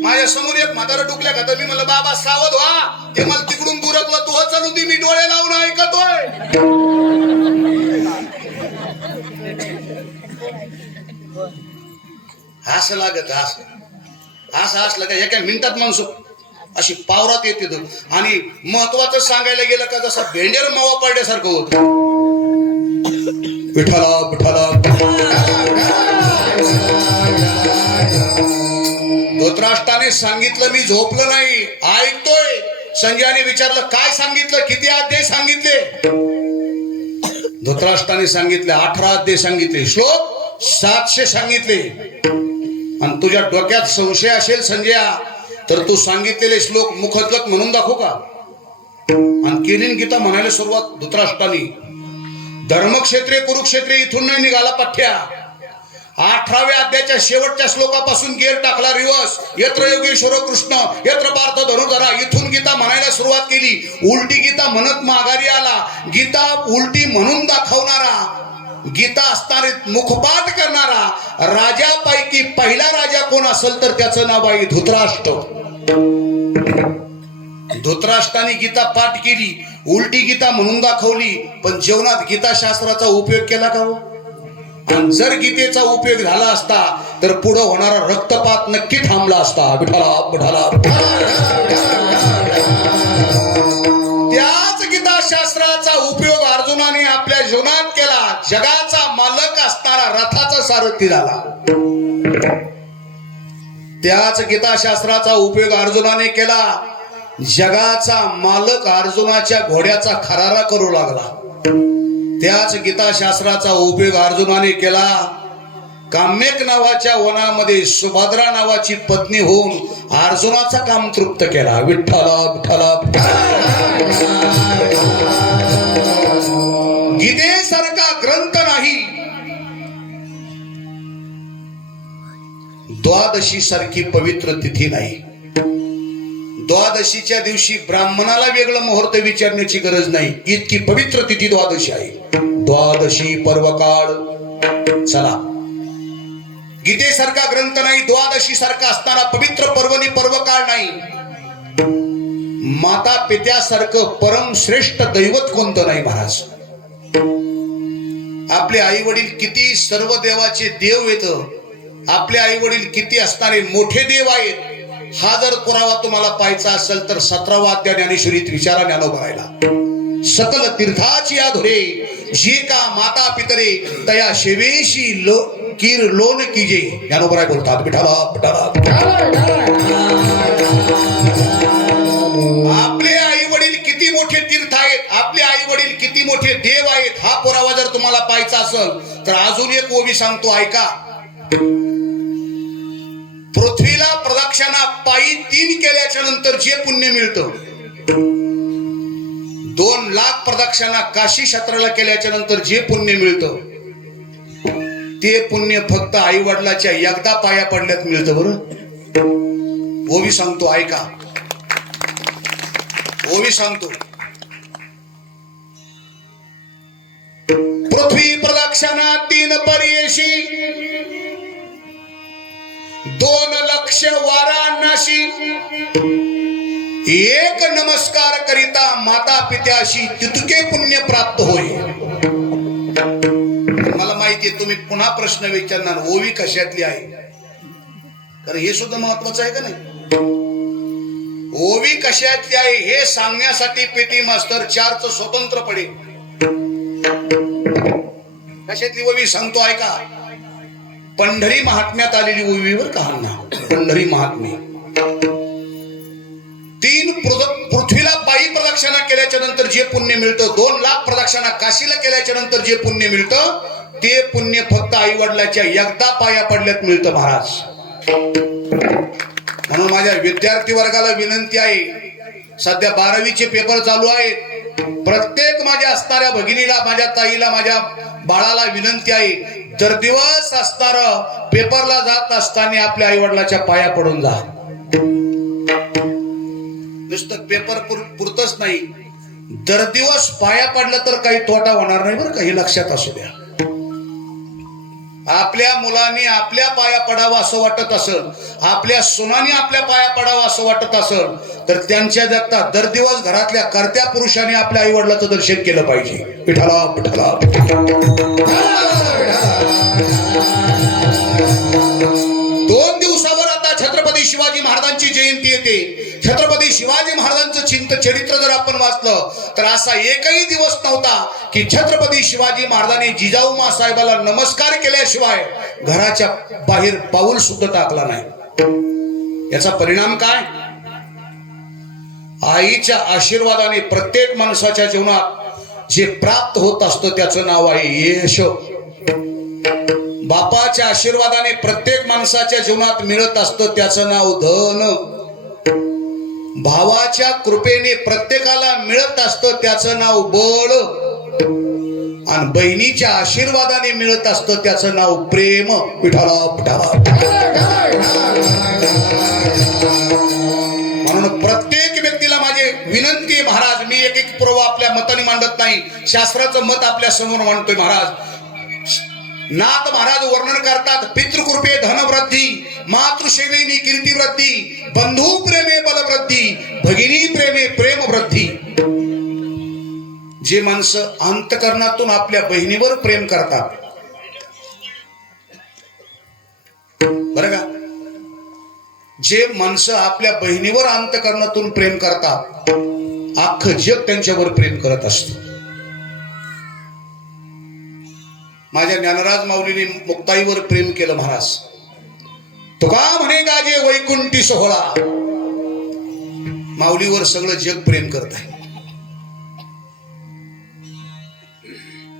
माझ्या समोर एक म्हातारा डुकल्या का, तर मी म्हणलं बाबा सावध व्हा, ते मला तिकडून दुरकलं, तू चालून दे, मी डोळे लावून ऐकतोय. असं लागत, असं असलं का एका मिनिटात माणूस अशी पावरात येते. आणि महत्वाचं सांगायला गेलं का जसा भेंडेर मावा पडल्यासारखं होत. विठाला विठाला. धृतराष्ट्राने सांगितलं मी झोपलं नाही, ऐकतोय. संजयाने विचारलं काय सांगितलं, किती अध्याय सांगितले. धृतराष्ट्राने सांगितले 18 अध्याय सांगितले, श्लोक 700 सांगितले. आणि तुझ्या डोक्यात संशय असेल संजया तर तू सांगितलेले श्लोक मुखोद्गत म्हणून दाखवू का. आणि केलीन गीता म्हणायला सुरुवात धृतराष्ट्राने. धर्मक्षेत्रे कुरुक्षेत्रे इथून नाही निघाला पठ्या. 18व्या अध्यायाच्या शेवटच्या श्लोकापासून गेर टाकला रिवर्स. यत्र योगेश्वर कृष्ण यत्र पार्थ धनुधरा, इथून गीता म्हणायला सुरुवात केली. उलटी गीता म्हणत माघारी आला. गीता उलटी म्हणून दाखवणारा, गीता असणारे मुखपाठ करणारा राजापैकी पहिला राजा कोण असेल तर त्याचं नाव आहे धृतराष्ट्र. धृतराष्ट्राने गीता पाठ केली, उलटी गीता म्हणून दाखवली, पण जीवनात गीता शास्त्राचा उपयोग केला का हो. आणि जर गीतेचा उपयोग झाला असता तर पुढे होणारा रक्तपात नक्की थांबला असता. विठाला विठाला. त्याच गीता शास्त्राचा उपयोग अर्जुनाने आपल्या जीवनात केला. जगाचा मालक असणारा रथाचा सारथी झाला. त्याच गीता शास्त्राचा उपयोग अर्जुनाने केला. जगाचा मालक अर्जुनाच्या घोड्याचा खरारा करू लागला. त्याच गीता शास्त्राचा उपयोग अर्जुनाने केला. काम्यक नावाच्या वनामध्ये सुभद्रा नावाची पत्नी होऊन अर्जुनाचा काम तृप्त केला. विठ्ठला विठ्ठला. गीतेसारखा ग्रंथ नाही. द्वादशी सारखी पवित्र तिथी नाही. द्वादशीच्या दिवशी ब्राह्मणाला वेगळं मुहूर्त विचारण्याची गरज नाही, इतकी पवित्र तिथी द्वादशी आहे. द्वादशी पर्वकाळ. चला, गीतेसारखा ग्रंथ नाही, द्वादशी सारखा असताना पवित्र पर्वणी पर्वकाळ नाही. माता पित्यासारखं परम श्रेष्ठ दैवत कोणतं नाही महाराज. आपले आई वडील किती सर्व देवाचे देव येत, आपले आई वडील किती असणारे मोठे देव आहेत, हा जर पुरावा तुम्हाला पाहायचा असेल तर 17वा अध्याय ज्ञानेश्वरीत विचारा ज्ञानोबरायला. सकल तीर्थाची आधुरे जे का माता पितरे तया शेवेशी कीर लोन कीजे. ज्ञानोबराय बोलतात विठाला विठाला. आपले आई वडील किती मोठे तीर्थ आहेत, आपले आई वडील किती मोठे देव आहेत, हा पुरावा जर तुम्हाला पाहायचा असेल तर अजून एक ओवी सांगतो ऐका. पृथ्वीला प्रदक्षिणा पायी 3 केल्याच्या नंतर जे पुण्य मिळतं, 2 लाख प्रदक्षिणा काशी क्षेत्राला केल्याच्या नंतर जे पुण्य मिळतं, ते पुण्य फक्त आई वडिलाच्या एकदा पाया पडल्यात मिळतं. बरं ओवी सांगतो ऐका, ओवी सांगतो. पृथ्वी प्रदक्षिणा 3 पर्येशी 2 लक्ष वाराणसी 1 नमस्कार करिता माता पित्याशी तितके पुण्य प्राप्त होईल. मला माहितीये तुम्ही पुन्हा प्रश्न विचारणार ओवी कशातली आहे, कारण हे सुद्धा महत्वाचं आहे का नाही. ओवी कशातली आहे हे सांगण्यासाठी पेटी मास्तर 4च स्वतंत्र पडे. कशातली ओवी सांगतो ऐका. पंढरी महात्म्यात आलेली ओवीवर कहाणा. पंढरी महात्मे 3 पृथ्वीला पायी प्रदक्षिणा केल्याच्या नंतर जे पुण्य मिळतं, 2 लाख प्रदक्षिणा काशीला केल्याच्या नंतर जे पुण्य मिळतं, ते पुण्य फक्त आई वडिलाच्या एकदा पाया पडल्यात मिळतं महाराज. म्हणून माझ्या विद्यार्थी वर्गाला विनंती आहे, सध्या 12वीचे पेपर चालू आहेत. प्रत्येक माझ्या असणाऱ्या भगिनीला, माझ्या ताईला, माझ्या बाळाला विनंती आहे, दर दिवस असणार पेपरला जात असताना आपल्या आई वडिलाच्या पाया पडून जा. नुसतं पेपर पुरतच नाही, दर दिवस पाया पडलं तर काही तोटा होणार नाही बरं का, हे लक्षात असू द्या. आपल्या मुलांनी आपल्या पाया पडावं असं वाटत असेल, आपल्या सुनांनी आपल्या पाया पडावं असं वाटत असेल, तर त्यांच्या जगता दर दिवस घरातल्या कर्त्या पुरुषांनी आपल्या आई वडिलाचं दर्शन केलं पाहिजे. विठाला विठाला. 2 दिवसावर आता छत्रपती शिवाजी महाराजांची जयंती येते. छत्रपती शिवाजी महाराजांचं चरित्र जर आपण वाचलं तर असा एकही दिवस नव्हता की छत्रपती शिवाजी महाराजांनी जिजाऊ मासाहेबाला नमस्कार केल्याशिवाय घराच्या बाहेर पाऊल सुद्धा टाकला नाही. याचा परिणाम काय? आईच्या आशीर्वादाने प्रत्येक माणसाच्या जीवनात जे प्राप्त होत असतं त्याचं नाव आहे यश. बापाच्या आशीर्वादाने प्रत्येक माणसाच्या जीवनात मिळत असतं त्याचं नाव धन. भावाच्या कृपेने प्रत्येकाला मिळत असतं त्याचं नाव बळ. आणि बहिणीच्या आशीर्वादाने मिळत असतं त्याचं नाव प्रेम. विठाला विठाला. म्हणून प्रत्येक व्यक्तीला माझी विनंती आहे महाराज, मी एक पुरावा आपल्या मताने मांडत नाही, शास्त्राचं मत आपल्या समोर मांडतोय महाराज. नाथ महाराज वर्णन करतात, पितृकृपे धनवृद्धी, मातृसेवेनी कीर्तिवृद्धी, बंधू प्रेमे बलवृद्धी, भगिनी प्रेमे प्रेम वृद्धी. जे माणसं अंतकरणातून आपल्या बहिणीवर प्रेम करतात बरं का, जे माणसं आपल्या बहिणीवर अंतकरणातून प्रेम करतात, अख्खं जग त्यांच्यावर प्रेम करत असतं. माझ्या ज्ञानराज माऊलीने मुक्ताईवर प्रेम केलं महाराज. तुका म्हणे गाजे वैकुंठी सोहळा. माऊलीवर सगळं जग प्रेम करत आहे.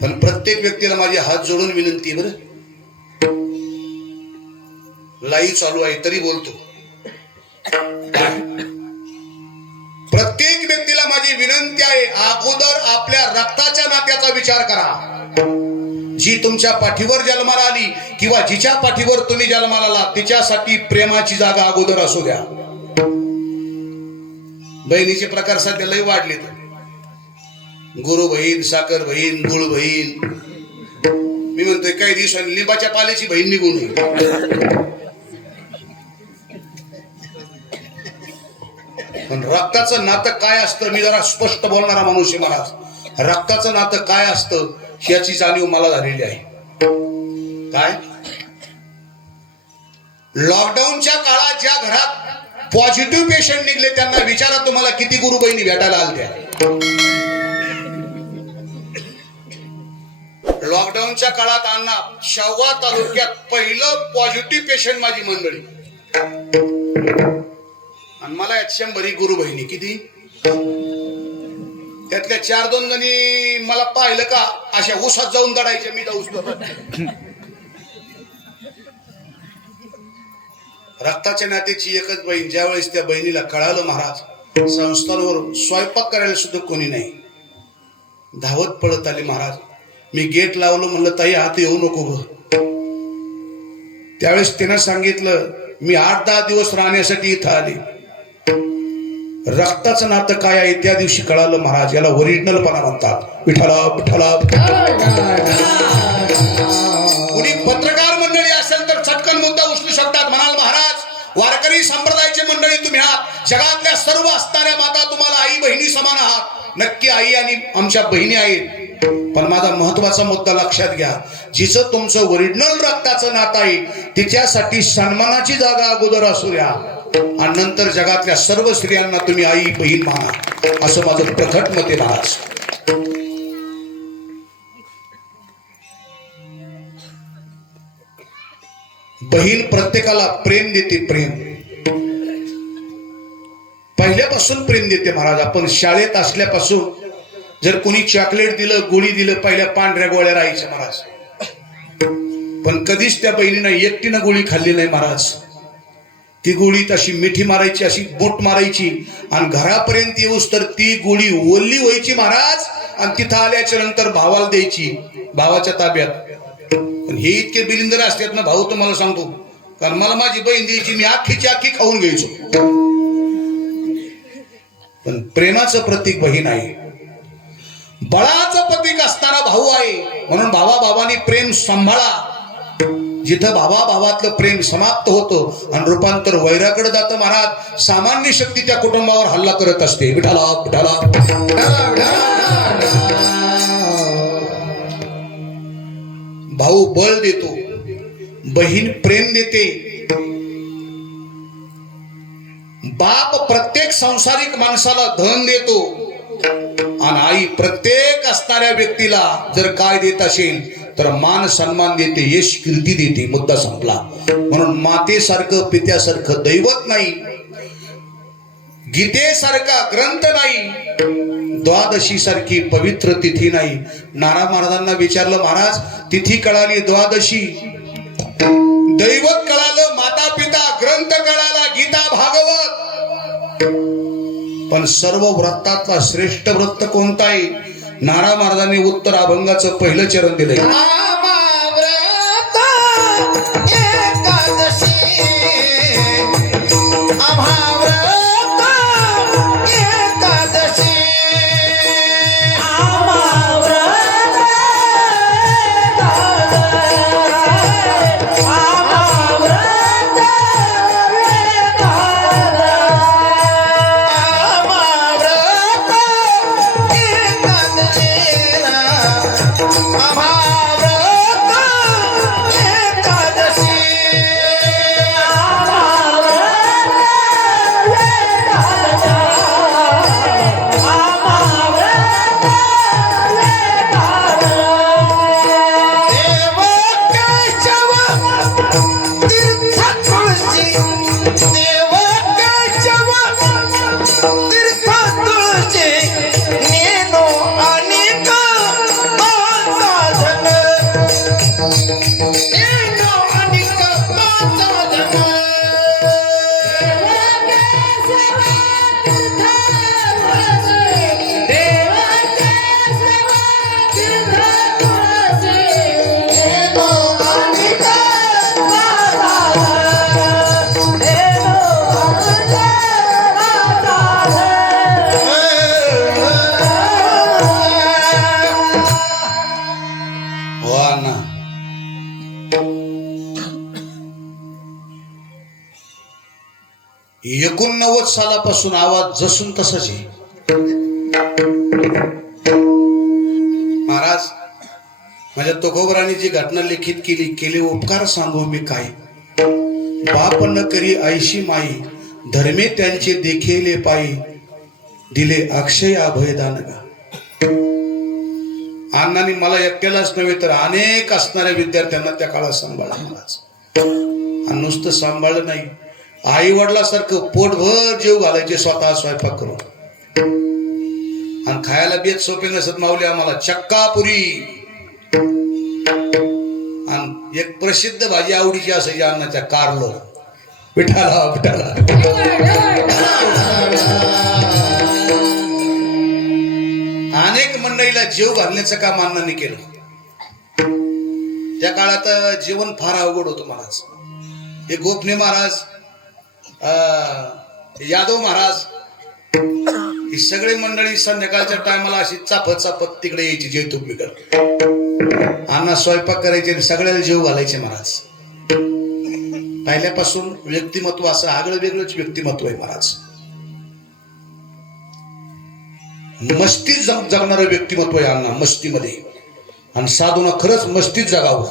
पण प्रत्येक व्यक्तीला माझी हात जोडून विनंती, बरं लाईव्ह चालू आहे तरी बोलतो, प्रत्येक व्यक्तीला माझी विनंती आहे, अगोदर आपल्या रक्ताच्या नात्याचा विचार करा. जी तुमच्या पाठीवर जन्माला आली किंवा जिच्या पाठीवर तुम्ही जन्माला आला तिच्यासाठी प्रेमाची जागा अगोदर असू द्या. बहिणीचे प्रकार सध्या लय वाढले, गुरु बहीण, साखर बहीण, गुळ बहीण. मी म्हणतोय काही दिवसांनी लिंबाच्या पाल्याची बहीण निघून येईल. पण रक्ताचं नातं काय असतं, मी जरा स्पष्ट बोलणारा माणूस आहे महाराज. रक्ताचं नातं काय असतं याची जाणीव मला झालेली आहे. काय लॉकडाऊनच्या काळात ज्या घरात पॉझिटिव्ह पेशंट निघले. त्यांना विचारा तुम्हाला किती गुरु बहिणी भेटायला आलत्या. लॉकडाऊनच्या काळात अण्णा शाहवा तालुक्यात पहिलं पॉझिटिव्ह पेशंट माझी मंडळी. आणि मला यात 100 गुरु बहिणी. किती? त्यातल्या 4-2 जणी मला पाहिलं का अशा ऊसात जाऊन दडायच्या. मी जाऊस रक्ताच्या नात्याची एकच बहीण. ज्यावेळेस त्या बहिणीला कळालं महाराज संस्थांवर स्वयंपाक करायला सुद्धा कोणी नाही, धावत पळत आली. महाराज मी गेट लावलं, म्हणलं ताई आत येऊ नको ग. त्यावेळेस त्यानं सांगितलं मी 8-10 दिवस राहण्यासाठी इथं आले. रक्ताचं नातं काय आहे त्या दिवशी कळालं महाराज. याला ओरिजिनलपणा म्हणतात. विठ्ठला विठ्ठला. कुणी पत्रकार मंडळी असेल तर चटकन मुद्दा उचलू शकतात. म्हणाल महाराज वारकरी संप्रदायाची मंडळी तुम्ही आहात, जगातल्या सर्व असणाऱ्या माता तुम्हाला आई बहिणी समान आहात. नक्की आई आणि आमच्या बहिणी आहेत, पण माझा महत्वाचा मुद्दा लक्षात घ्या. जिचं तुमचं ओरिजिनल रक्ताचं नातं आहे तिच्यासाठी सन्मानाची जागा अगोदर असू द्या आणि नंतर जगातल्या सर्व स्त्रियांना तुम्ही आई बहीण माना, असं माझं प्रखट मत आहे महाराज. बहीण प्रत्येकाला प्रेम देते. प्रेम पहिल्यापासून प्रेम देते महाराज. आपण शाळेत असल्यापासून जर कोणी चॉकलेट दिलं, गोळी दिलं, पहिल्या पांढऱ्या गोळ्या राहायच्या महाराज. पण कधीच त्या बहिणीनं एकटीनं गोळी खाल्ली नाही महाराज. ती गोळी तशी मिठी मारायची, अशी बोट मारायची आणि घरापर्यंत येऊस तर ती गोळी ओल्ली व्हायची महाराज. आणि तिथं आल्याच्या नंतर भावाला द्यायची, भावाच्या ताब्यात. हे इतके बिलिंदर असतात ना भाऊ, तुम्हाला सांगतो. कारण मला माझी बहीण द्यायची, मी आखीची आखी खाऊन घ्यायचो. पण प्रेमाचं प्रतीक बहीण आहे, बळाचं प्रतीक असताना भाऊ आहे. म्हणून भावा भावानी प्रेम सांभाळा. जिथं भावा भावातलं प्रेम समाप्त होतं आणि रूपांतर वैराकडे जातं महाराज, सामान्य शक्ती त्या कुटुंबावर हल्ला करत असते. विठाला विठाला. भाऊ बळ देतो, बहीण प्रेम देते. बाप प्रत्येक संसारिक माणसाला धन देतो आणि आई प्रत्येक असणाऱ्या व्यक्तीला जर काय देत असेल तर मान सन्मान देते, यश कीर्ती देते. मुद्दा संपला. म्हणून मातेसारखं पित्यासारखं दैवत नाही, गीतेसारखा ग्रंथ नाही, द्वादशी सारखी पवित्र तिथी नाही. नाना महाराजांना विचारलं महाराज तिथी कळाली द्वादशी, दैवत कळालं, माता पिता, ग्रंथ कळाला, गीता भागवत. पण सर्व व्रतातला श्रेष्ठ व्रत कोणता आहे? नाना महाराजांनी उत्तर अभंगाचं पहिलं चरण दिलंय. सालापासून आवाज जसून तसाच आहे महाराज. माझ्या तुकोबरांनी जी घटना लिखित केली, केले उपकार सांगू मी काय. बाप न करी ऐशी माई, धर्मे त्यांचे देखिले पायी दिले अक्षय अभयदान गा. अण्णांनी मला एकट्यालाच नव्हे तर अनेक असणाऱ्या विद्यार्थ्यांना त्या काळात सांभाळलं महाराज. आणि नुसतं सांभाळलं नाही, आई वडिलासारखं पोटभर जेव घालायचे स्वतः स्वयंपाक करून. आणि खायला बेत सोपे नसत माऊली आम्हाला चक्कापुरी. आणि एक प्रसिद्ध भाजी आवडीची असायची अण्णाच्या कारलो. विठाला विठाला. अनेक मंडळीला जेव घालण्याचं काम अण्णांनी केलं. त्या काळात जेवण फार अवघड होतं महाराज. हे गोपने महाराज, यादव महाराज, ही सगळी मंडळी संध्याकाळच्या टायमाला अशी चापत चापत तिकडे यायची जेवतुंबीकडे. अण्णा स्वयंपाक करायचे आणि सगळ्याला जेव घालायचे महाराज. पहिल्यापासून व्यक्तिमत्व असं आगळं वेगळंच व्यक्तिमत्व आहे महाराज. मस्तीत जगणारं व्यक्तिमत्व आहे अण्णा, मस्तीमध्ये. आणि साधूनं खरंच मस्तीत जगावं.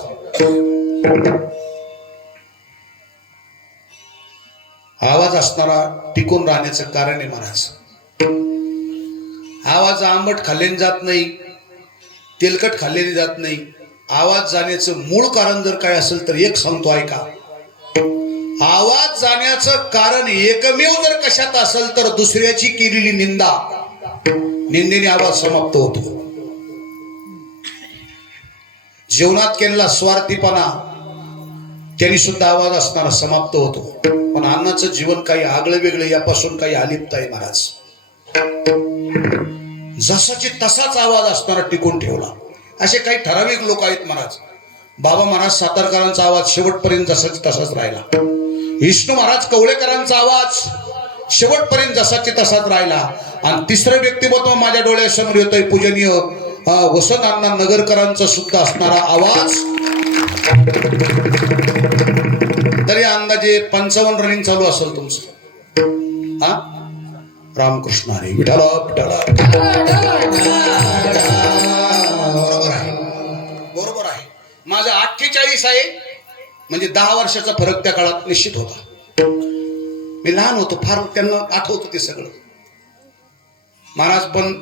आवाज असणारा टिकून राहण्याचं कारण आहे महाराज. आवाज आंबट खाल्ल्याने जात नाही, तेलकट खाल्ल्याने जात नाही. आवाज जाण्याचं मूळ कारण जर काय असेल तर एक सांगतो ऐका. आवाज जाण्याचं कारण एकमेव जर कशात असेल तर दुसऱ्याची केलेली निंदा. निंदेने आवाज समाप्त होतो. जीवनात केलेला स्वार्थीपणा त्यांनी सुद्धा आवाज असणारा समाप्त होतो. पण अण्णाचं जीवन काही आगळं वेगळं यापासून काही अलिप्त आहे महाराज. जसाची तसाच आवाज असणारा टिकून ठेवला. असे काही ठराविक लोक आहेत महाराज. बाबा महाराज सातारकरांचा आवाज शेवटपर्यंत जसाची तसाच राहिला. विष्णू महाराज कवळेकरांचा आवाज शेवटपर्यंत जसाची तसाच राहिला. आणि तिसरं व्यक्तिमत्व माझ्या डोळ्यासमोर येतोय पूजनीय वसंत अण्णा नगरकरांचा सुद्धा असणारा आवाज. तरी अंदाजे 55 रनिंग चालू असेल तुमचं. हा, रामकृष्ण हरी विठाला विठाला. बरोबर आहे, बरोबर आहे. माझं 48 आहे, म्हणजे 10 वर्षाचा फरक त्या काळात निश्चित होता. मी लहान होतो फार, त्यांना आठवतं ते सगळं महाराज. पण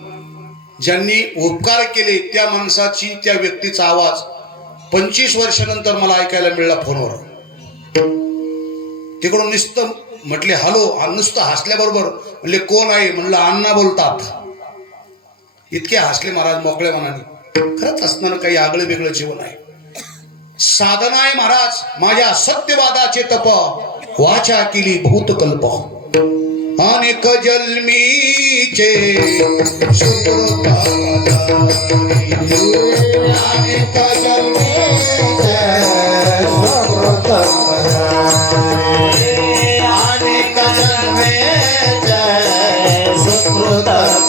ज्यांनी उपकार केले त्या माणसाची, त्या व्यक्तीचा आवाज 25 वर्षानंतर मला ऐकायला मिळाला फोनवर. तिकडून नुसतं म्हटले हॅलो, नुसतं हसल्याबरोबर म्हणले कोण आहे, म्हणलं अण्णा बोलतात. इतके हसले महाराज मोकळ्या मनाने. खरंच असणारं काही आगळं वेगळं जीवन आहे. साधना आहे महाराज माझ्या सत्यवादाचे तप, वाचा केली भूतकल्प. अनेक जन्मीचे सुकृत, अनेक जन्मीचे सुकृत, अनेक जन्मीचे सुकृत,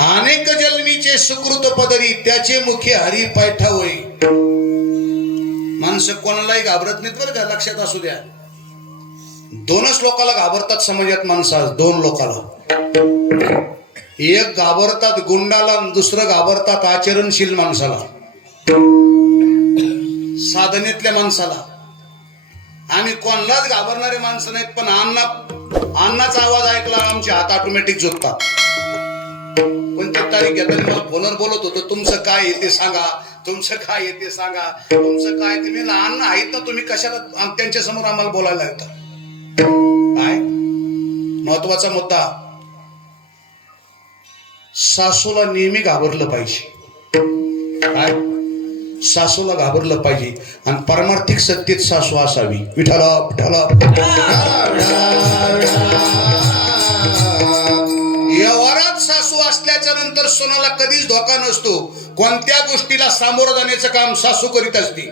अनेक जन्मीचे सुकृत. त्याचे मुख्य हरी पायठा होई. माणसं कोणालाही घाबरत नाहीत बरं का, लक्षात असू द्या. 2च लोकाला घाबरतात समाजात माणसं. 2 लोकाला. एक घाबरतात गुंडाला आणि दुसरं घाबरतात आचरणशील माणसाला, साधनेतल्या माणसाला. आम्ही कोणालाच घाबरणारे माणसं नाहीत. पण अण्णाचा आवाज ऐकला आमचे हात ऑटोमॅटिक झुकतात. तारीख घेताना मला फोनवर बोलत होतं, तुमचं काय आहे ते सांगा, तुमचं काय आहे ते सांगा, तुमचं काय. तुम्ही लहान आहेत ना, तुम्ही कशाला त्यांच्या समोर आम्हाला बोलायला येतं. काय महत्वाचा मुद्दा, सासूला नेहमी घाबरलं पाहिजे. काय सासूला घाबरलं पाहिजे आणि पारमार्थिक सत्तेत सासू असावी. विठाला विठाला. व्यवहारात सासू असल्याच्या नंतर सोनाला कधीच धोका नसतो. कोणत्या गोष्टीला सामोरं जाण्याचं काम सासू करीत असते.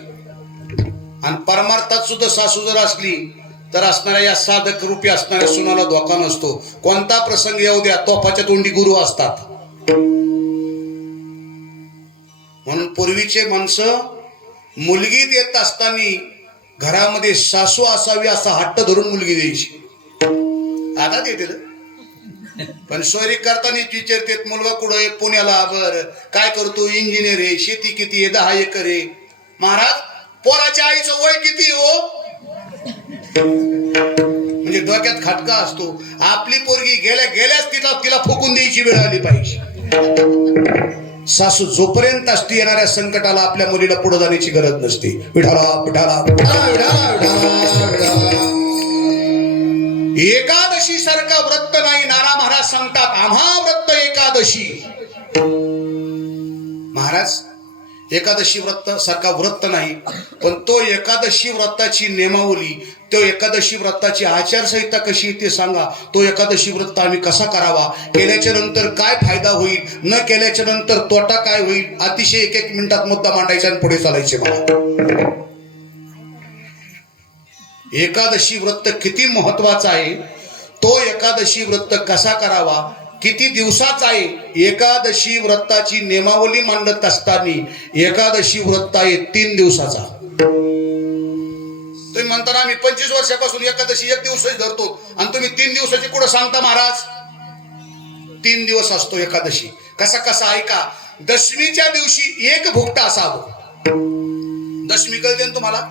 आणि परमार्थात सुद्धा सासू जर असली तर असणाऱ्या या साधक रूपी असणाऱ्या सोनाला धोका नसतो. कोणता प्रसंग येऊ द्या, तोफाच्या तोंडी गुरु असतात. म्हणून पूर्वीचे माणसं मुलगी देत असताना घरामध्ये सासू असावी असा हट्ट धरून मुलगी द्यायची. आता देते पण सोयरी करताना विचारते, मुलगा कुठं आहे? पुण्याला. बर काय करतो? इंजिनियर आहे. शेती किती आहे? 10 एकर आहे. महाराज पोराच्या आईचं वय किती हो? म्हणजे डोक्यात खटका असतो. आपली पोरगी गेल्याच तिला फुकून द्यायची वेळ आली पाहिजे. सासू जोपर्यंत असते येणाऱ्या संकटाला आपल्या मुलीला पुढे जाण्याची गरज नसते. विठाला विठाला. एकादशी सारखा व्रत नाही. नाना महाराज सांगतात, आम्हा व्रत एकादशी. महाराज एकादशी व्रत सारखा व्रत नाही, पण तो एकादशी व्रताची नियमावली, तो एकादशी व्रताची आचारसंहिता कशी ते सांगा. तो एकादशी व्रत आम्ही कसा करावा, केल्याच्या नंतर काय फायदा होईल, न केल्याच्या नंतर तोटा काय होईल, अतिशय 1-1 मिनिटात मुद्दा मांडायचा आणि पुढे चालायचे. मला एकादशी व्रत किती महत्वाचा आहे, तो एकादशी व्रत कसा करावा, किती दिवसाचा आहे. एकादशी व्रताची नियमावली मांडत असताना एकादशी व्रत आहे 3 दिवसाचा. तुम्ही म्हणताना आम्ही 25 वर्षापासून एकादशी 1 दिवसच धरतो आणि तुम्ही 3 दिवसाची कुठं सांगता महाराज? 3 दिवस असतो एकादशी. कसा कसा ऐका. दशमीच्या दिवशी 1 भुकटा असावं. दशमी कळते ना तुम्हाला?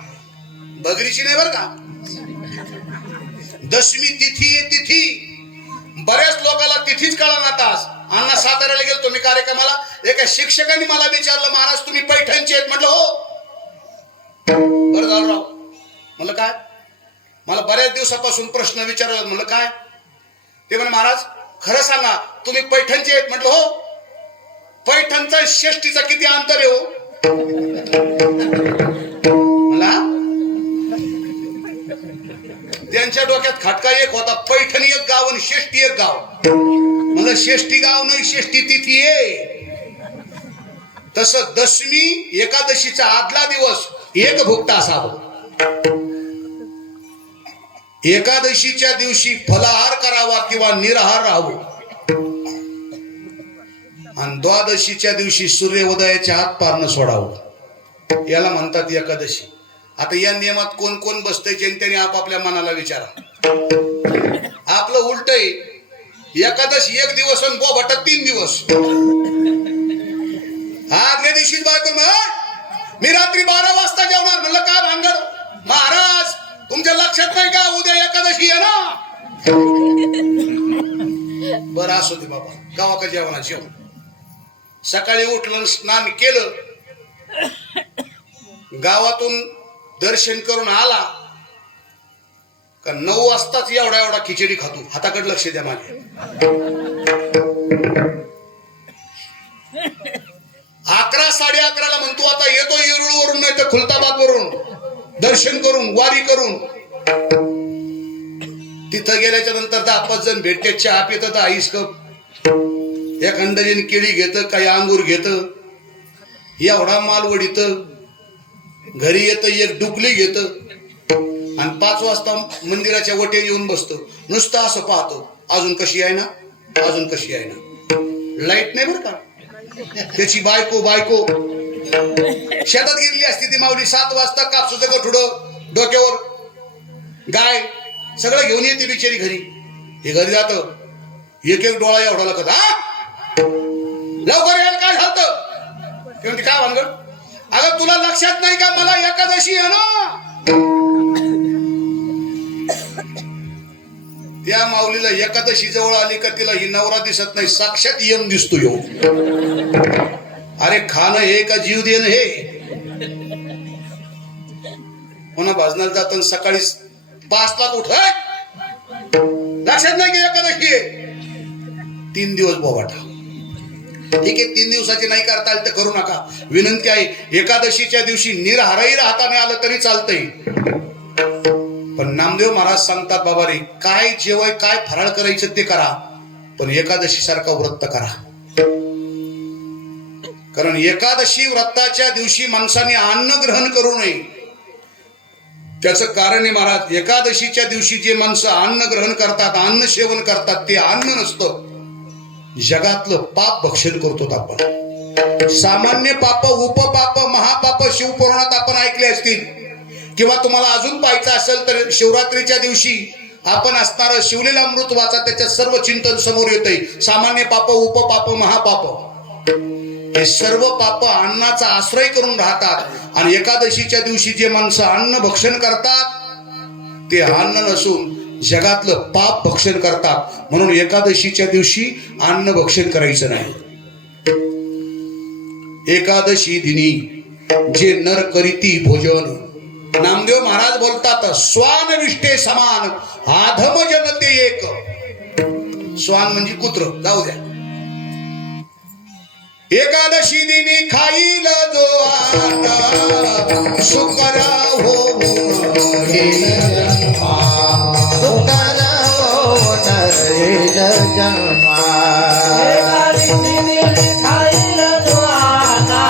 बगरीची नाही बर का. दशमी तिथी आहे. तिथी बऱ्याच लोकांना तिथीच कळा ना. तास अण्णा साताऱ्याला गेलो तुम्ही कार्यक्रमाला, एका शिक्षकांनी मला विचारलं, महाराज तुम्ही पैठणचे आहेत? म्हटलं हो. बरं झालं राव. म्हणलं काय? मला बऱ्याच दिवसापासून प्रश्न विचारला. म्हणलं काय? ते म्हणे महाराज खरं सांगा तुम्ही पैठणचे आहेत? म्हटलं हो. पैठणचा षष्टीचा किती अंतर आहे हो? मला त्यांच्या डोक्यात खटका एक होता, पैठणी 1 गाव आणि षष्टी 1 गाव. म्हणजे षष्टी गाव नाही, षष्टी तिथी आहे. तसं दशमी एकादशीचा आदला दिवस 1 भुकटा असावं. एकादशीच्या दिवशी फलाहार करावा किंवा निराहार राहावं. आणि द्वादशीच्या दिवशी सूर्योदयाच्या आत पारणं सोडावं. याला म्हणतात एकादशी. आता या नियमात कोण कोण बसतंय ज्यांनी आपापल्या मनाला विचारा. आपलं उलट आहे. एकादशी 1 दिवस आणि बोभाटा 3 दिवस. आदल्या दिवशीच बायको मी रात्री 12 वाजता जेवणार. म्हणलं काय भानगड? महाराज तुमच्या लक्षात नाही का उद्या एकादशी आहे ना? बरं असू दे बाबा, गावा का जेवणा जेव. सकाळी उठलं, स्नान केलं, गावातून दर्शन करून आला का 9 वाजताच एवढा खिचडी खातो. हाताकडे लक्ष द्या माझ्या. 11 साडे11ला म्हणतो आता येतो येरूळवरून नाही तर खुलताबाद वरून दर्शन करून वारी करून. तिथं गेल्याच्या नंतर 10-5 जण भेटते. चहा पितात 2 कप. एक अंडजीन केळी घेत, काही अंगूर घेत, एवढा माल वडीत. घरी येत 1 डुकली घेत आणि 5 वाजता मंदिराच्या वटेने येऊन बसतो. नुसतं असं पाहतो, अजून कशी आहे ना, अजून कशी आहे ना. लाईट नाही बरं का. त्याची बायको शेतात गेलेली असते ती माऊली. 7 वाजता कापसूचं गठुडं डोक्यावर, गाय सगळं घेऊन येते बिचारी घरी. हे घरी जात 1-1 डोळा एवढा लागत. लवकर यायला काय झालं? ते म्हणते काय भानगड? अगं तुला लक्षात नाही का मला एकादशी आहे ना? त्या माऊलीला एकादशी जवळ आली का तिला ही नवरा दिसत नाही, साक्षात यम दिसतो यो. अरे खाणं हे का जीव देणं हे. पुन्हा भाजनाला जाताना सकाळी 5 ला उठ, लक्षात नाही की एकादशी आहे. 3 दिवस बोबाटा. ठीक आहे, 3 दिवसाची नाही करता आली तर करू नका. विनंती आहे, एकादशीच्या दिवशी निरहारही राहता नाही आलं तरी चालतंय. पण नामदेव महाराज सांगतात, बाबा रे काय जेवाय काय फराळ करायचं ते करा, पण एकादशी सारखा व्रत करा. कारण एकादशी व्रताच्या दिवशी माणसाने अन्न ग्रहण करू नये. त्याचं कारण आहे महाराज, एकादशीच्या दिवशी जे माणसं अन्न ग्रहण करतात, अन्न सेवन करतात, ते अन्न नसतं, जगातलं पाप भक्षण करतो आपण. सामान्य पाप, उपपाप, महापाप शिवपुराणात आपण ऐकले असतील, किंवा तुम्हाला अजून पाहायचं असेल तर शिवरात्रीच्या दिवशी आपण असणारं शिवलेला अमृत वाचा, त्याच्यात सर्व चिंतन समोर येतंय. सामान्य पाप, उपपाप, महापाप हे सर्व पाप अन्नाचा आश्रय करून राहतात. आणि एकादशीच्या दिवशी जे माणसं अन्न भक्षण करतात ते अन्न नसून जगातलं पाप भक्षण करतात. म्हणून एकादशीच्या दिवशी अन्न भक्षण करायचं नाही. एकादशी दिनी जे नर करीती भोजन, नामदेव महाराज बोलतात, स्वान विष्टे समान आधम जनते एक. स्वान म्हणजे कुत्र, जाऊ द्या. एकादशी दिनी खाईल जो आता सुकरा होऊन येईल जन्मा. सुकरा होऊन येईल जन्मा. एकादशी दिनी खाईल जो आता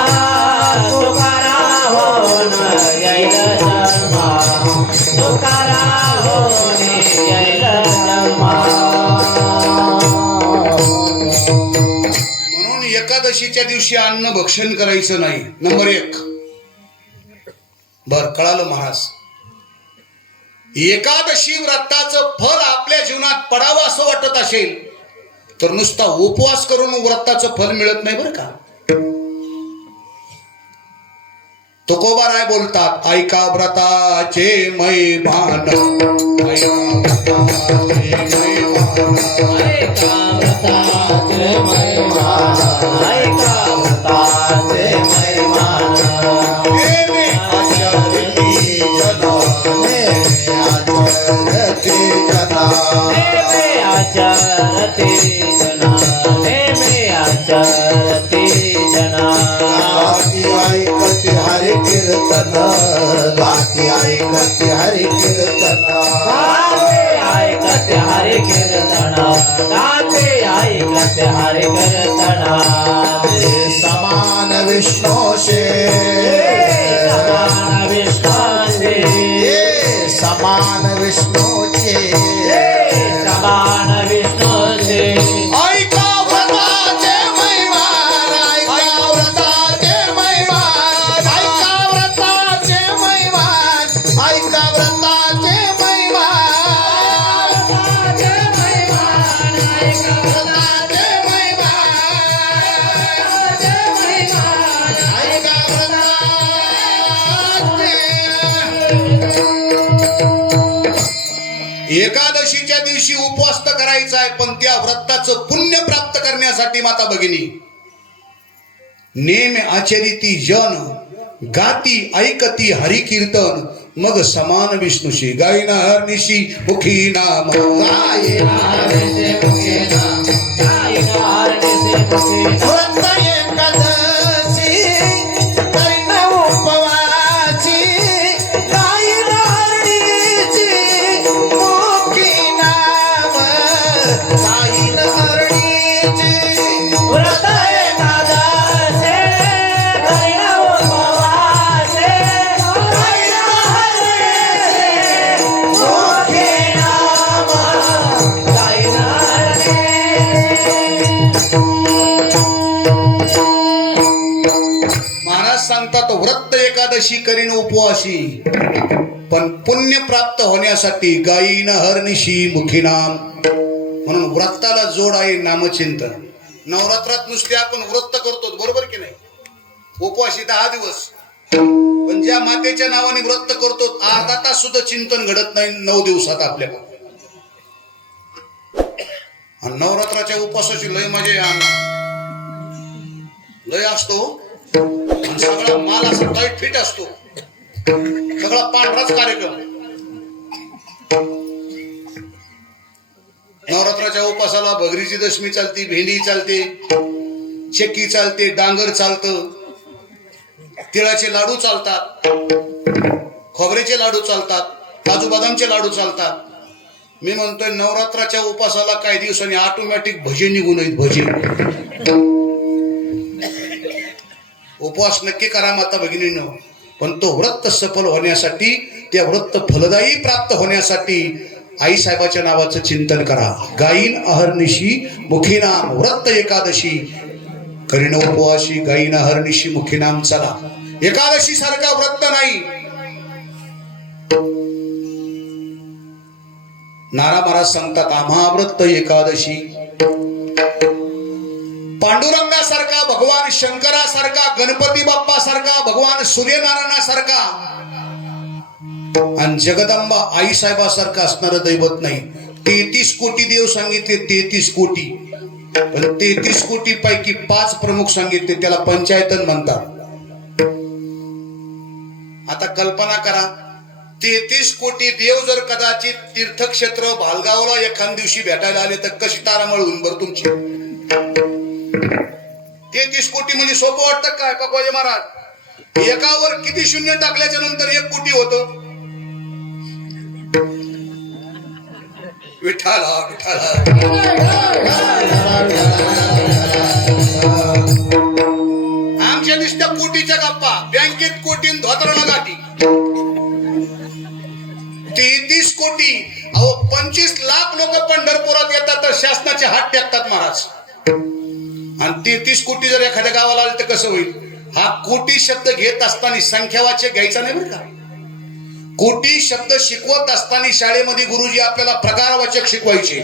सुकरा होऊन येईल जन्मा. सुकरा होऊन येईल जन्मा. एकादशीच्या दिवशी अन्न भक्षण करायचं नाही. नंबर 1. बर कळालं महाराज. एकादशी व्रताचं फल आपल्या जीवनात पडावं असं वाटत असेल तर नुसता उपवास करून व्रताचं फल मिळत नाही बरं का. तुकोबाराय बोलतात, ऐका व्रताचे मैमान, ऐका व्रताचे मैमान, ऐका व्रताचे मैमान, ऐका व्रताचे मैमान. देवे आचरती जना, आचरती जना. देवे आचरते जना, देवे आचरते जना. गाती ऐकती हरि कीर्तन, गाती ऐकती हरि कीर्तन. गाते ऐकते हरि कीर्तन, गाते ऐकते हरि कीर्तन. समान विष्णोशे, समान विष्णुचे, समान विष्णूचे. समान विष्णुचे. ऐका व्रताचे मैमान, ऐका व्रताचे मैमान, ऐका व्रताचे मैमान, ऐका व्रताचे मैमान, व्रताचे मैमान, ऐका व्रताचे मैमान, ऐका एकादशीच्या दिवशी उपवास तर करायचा आहे, पण त्या व्रताचं पुण्य प्राप्त करण्यासाठी माता भगिनी नेम आचरिती जन, गाती ऐकती हरी कीर्तन, मग समान विष्णुशी. गायना हरनिशी मुखी नाम, गायिना हरनिशी मुखी नाम, गायिना हरनिशी मुखी नाम. व्रत एकादशी करीन उपवासी, गायीन हरणीची मुखी नाम, गायीन हरणीची. व्रत एकादशी करीन उपवासी, गायीन हरणीची मुखी नाम, गायीन महाराज सांगतात, व्रत एकादशी करीन उपवासी, पण पुण्य प्राप्त होण्यासाठी गायीन हरनिशी मुखी नाम. म्हणून व्रताला जोड आहे नामचिंतन. नवरात्रात नुसते आपण व्रत करतो, बरोबर की नाही, उपवासी 10 दिवस, पण ज्या मातेच्या नावाने व्रत करतो अर्धा तास सुद्धा चिंतन घडत नाही 9 दिवसात आपल्याला. आणि नवरात्राच्या उपासाची लय मजा आहे अण्णा. लय असतो आणि सगळा माल असा टाईट फिट असतो, सगळा पांढराच कार्यक्रम. नवरात्राच्या उपासाला भगरीची दशमी चालती, भेंडी चालते, चक्की चालते, डांगर चालतं, तिळाचे लाडू चालतात, खोबऱ्याचे लाडू चालतात, काजू बदामचे लाडू चालतात. मी म्हणतोय नवरात्राच्या उपासाला काही दिवसांनी ऑटोमॅटिक भजे निघून येईल. भजे उपवास नक्की करा माता भगिनींनो, पण तो व्रत सफल होण्यासाठी, त्या व्रत फलदायी प्राप्त होण्यासाठी आई साहेबाच्या नावाचं चिंतन करा. गायीन अहर्निशी मुखी नाम व्रत एकादशी, करीन उपवासी गायीन अहर्निशी मुखी नाम. चला, एकादशी सारखा व्रत नाही. नारा महाराज सांगतात आम्हा व्रत एकादशी. पांडुरंगासारखा, भगवान शंकरासारखा, गणपती बाप्पासारखा, भगवान सूर्यनारायणासारखा आणि जगदंबा आई साहेबासारखं असणारं दैवत नाही. 33 कोटी देव सांगितले, 33 कोटी, पण 33 कोटी पैकी 5 प्रमुख सांगितले, त्याला पंचायतन म्हणतात. आता कल्पना करा, 33 कोटी देव जर कदाचित तीर्थक्षेत्र भालगावला एखाद दिवशी भेटायला आले तर कशी तारामळ होऊन बरं तुमची. 33 कोटी म्हणजे सोपं वाटतं काय पकवाजे महाराज? एकावर किती शून्य टाकल्याच्या नंतर 1 कोटी होतं. विठाला विठाला. आमच्या नुसत्या कोटीच्या गप्पा, बँकेत कोटी धोतराला गाठी. 33 कोटी, अहो 25 लाख लोक पंढरपुरात येतात तर शासनाचे हात टेकतात महाराज. आणि 33 कोटी जर एखाद्या गावाला आले तर कसं होईल? हा कोटी शब्द घेत असताना संख्यावाचक घ्यायचा नाही बरं का. कोटी शब्द शिकवत असताना शाळेमध्ये गुरुजी आपल्याला प्रकारवाचक शिकवायचे.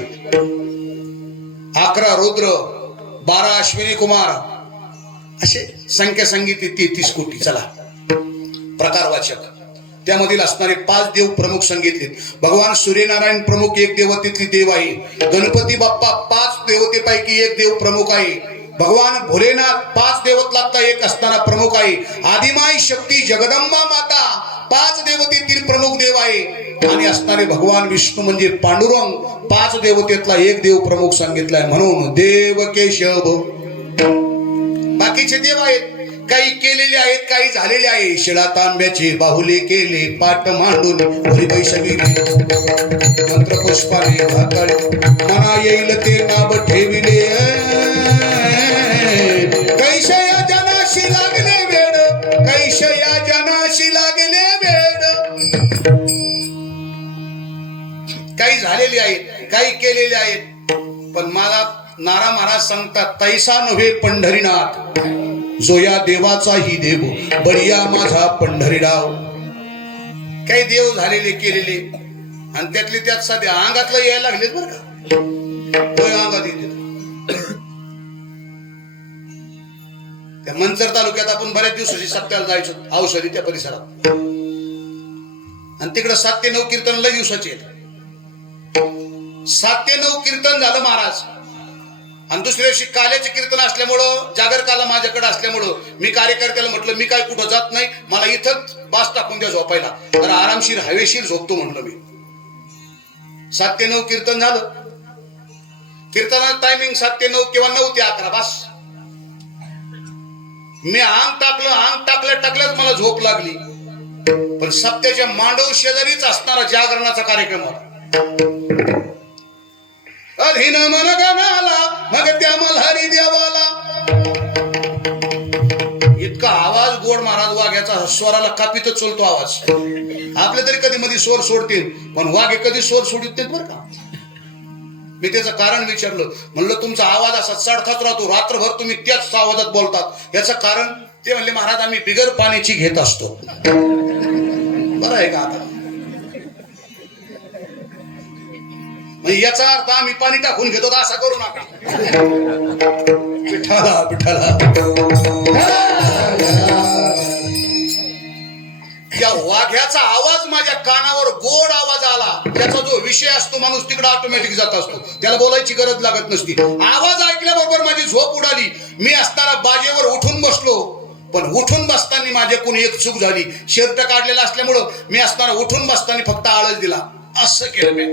11 रुद्र, 12 अश्विनी कुमार, असे संख्या सांगितली 33 कोटी. चला, प्रकारवाचक. त्यामधील असणारे 5 देव प्रमुख सांगितले. भगवान सूर्यनारायण प्रमुख, एक देवतेतली देव आहे. गणपती बाप्पा 5 देवतेपैकी एक देव प्रमुख आहे. भगवान भोलेनाथ 5 देवतलातला एक असताना प्रमुख आहे. आदिमाई शक्ती जगदंबा माता 5 देवतेतील प्रमुख देव आहे. आणि असणारे भगवान विष्णू म्हणजे पांडुरंग 5 देवतेतला एक देव प्रमुख सांगितलाय. म्हणून देव केशव. बाकीचे देव आहेत, काही केलेले आहेत, काही झालेले आहे. शिळा तांब्याचे बाहुले केले, पाट मांडून हरी बैसवी मंत्र पुष्पाने घातले, मना येईल ते नाव ठेविले. कैशया जनाशी लागले वेड, कैशया जनाशी लागले वेड. काही झालेले आहेत, काही केलेले आहेत, पण मला नारा महाराज सांगतात तैसा नव्हे पंढरीनाथ, जो या देवाचाही देव बळिया माझा पंढरीराव. काही देव झालेले केलेले आणि त्यातले त्यात सध्या अंगातलं यायला लागलेत बरं का. अंगात येते. त्या मंचर तालुक्यात आपण बऱ्याच दिवसाची सप्त्याला जायचो औषधी त्या परिसरात, आणि तिकडे 7 ते 9 कीर्तन लय दिवसाचे आहेत. 7 ते 9 कीर्तन झालं महाराज. आणि दुसऱ्या दिवशी काल्याचे कीर्तन असल्यामुळं, जागर काला माझ्याकडे असल्यामुळं मी कार्यकर्त्याला म्हटलं मी काय कुठं जात नाही, मला इथंच बास टाकून द्या झोपायला, तर आरामशीर हवेशीर झोपतो म्हटलं मी. 7 ते 9 कीर्तन झालं. कीर्तनाचं टायमिंग 7 ते 9 किंवा 9 ते 11 बस. मी अंग टाकल्याच मला झोप लागली. पण सप्त्याच्या मांडव शेजारीच असणारा जागरणाचा कार्यक्रम होता. अधीन मन गणाला मग त्या मल्हारी देवाला. इतका आवाज गोड महाराज वाघ्याचा, स्वराला कापीतच चलतो आवाज. आपले तरी कधी मध्ये स्वर सोडतील, पण वाघे कधी स्वर सोडित नाहीत बरं का. मी त्याचं कारण विचारलं, म्हणलं तुमचा आवाज असा चढताच राहतो, रात्रभर तुम्ही त्याच आवाजात बोलतात, याचं कारण? ते म्हणले महाराज आम्ही बिगर पाण्याची घेत असतो. बरं आहे का? आता याचा अर्थ आम्ही पाणी टाकून घेतो असा करू नका. विठाला विठाला. या वाघ्या त्याचा आवाज माझ्या कानावर गोड आवाज आला. त्याचा जो विषय असतो माणूस तिकडे ऑटोमॅटिक जात असतो, त्याला बोलायची गरज लागत नसती. आवाज ऐकल्याबरोबर माझी झोप उडाली. मी असताना बाजेवर उठून बसलो, पण उठून बसताना माझ्याकडून एक चूक झाली. शर्ट काढलेला असल्यामुळं मी असताना उठून बसताना फक्त आळस दिला, असं केलं मी.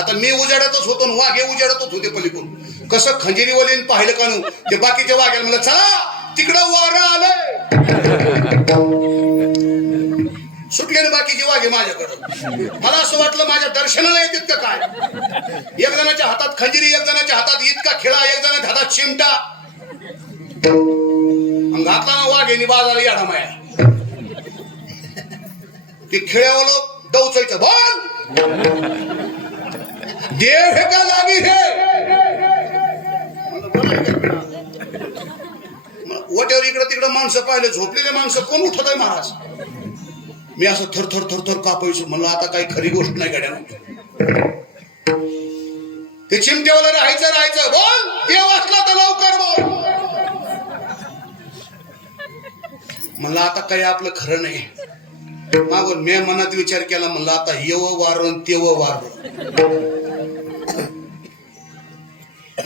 आता मी उजाडतच होतो आणि वाघे उजाडतच होते पलीकडून. कसं खंजिरीवालीने पाहिलं कानू ते बाकीच्या वाघ्याला म्हणलं चला तिकडं वारं आलंय. सुटले ना बाकीचे वाघे माझ्याकडं. मला असं वाटलं माझ्या दर्शनाला येतात का काय. एक जणाच्या हातात खंजिरी, एक जणाच्या हातात इतका खेळा, एक जणाच्या हातात चिमटा. घातला ना वाघेनी बाजाला याडा माया. ते खेळ्यावालं डवचायचं बोल देव हे का लागी हे. वट्यावर इकडं तिकडं माणसं पाहिले, झोपलेले माणसं कोण उठत आहे महाराज. मी असं थरथर थरथर कापायचो. म्हणलं आता काही खरी गोष्ट नाही गड्या. ते चिमट्यावाला राहायचं बोल देव असला तर लवकर बोल. म्हणलं आता काही आपलं खरं नाही. मागून मी मनात विचार केला, म्हणलं आता येव वारण तेव वार.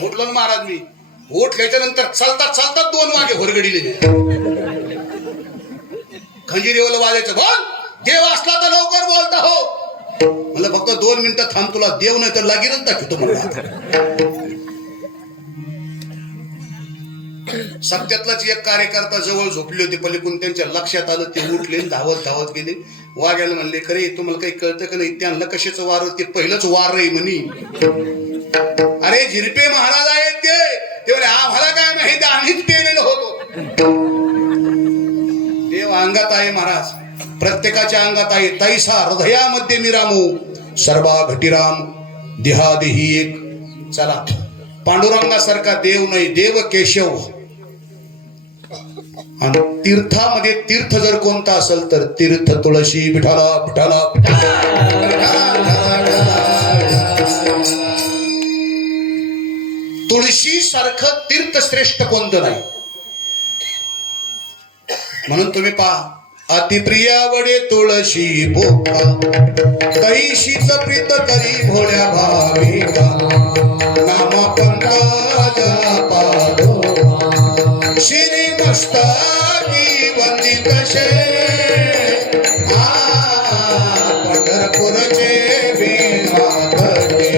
उठलो महाराज. मी उठल्याच्या नंतर चालतात चालतात दोन वाघे होरगडीले. खंजिरीवाला वाजायचं बोल देव असला तर लवकर बोलता हो. म्हणलं फक्त 2 मिनिटं थांब, तुला देव नाही तर लागेलच दाखवतो म्हणलं. सत्यातलाच एक कार्यकर्ता जवळ झोपले होते पलीकडून. त्यांच्या लक्षात आलं, ते उठले, धावत धावत गेले. वाघ्याला म्हणले खरे तुम्हाला काही कळतं का नाही, त्यांना कशाचं वार, ते पहिलंच वार आहे म्हणी. अरे झिरपे महाराज आहेत ते म्हणे आम्हाला काय माहिती, आम्हीच पेलेलो होतो. देव अंगात आहे महाराज, प्रत्येकाच्या अंगात आहे. तैसा हृदयामध्ये मिरामू सर्वा घटीराम देहादेही एक. चला पांडुरंगासारखा देव नाही, देव केशव. आणि तीर्थामध्ये तीर्थ जर कोणता असेल तर तीर्थ तुळशी विठाला विठाला. तुळशी सारखं तीर्थ श्रेष्ठ कोणतं नाही. म्हणून तुम्ही पहा, अतिप्रियावडे तुळशी भोका कैशीच प्रीत करी भोळ्या भाविका. नामा पंकजा पादो श्री मस्तकी वंदित शे. पंढरपूरचे विनाथने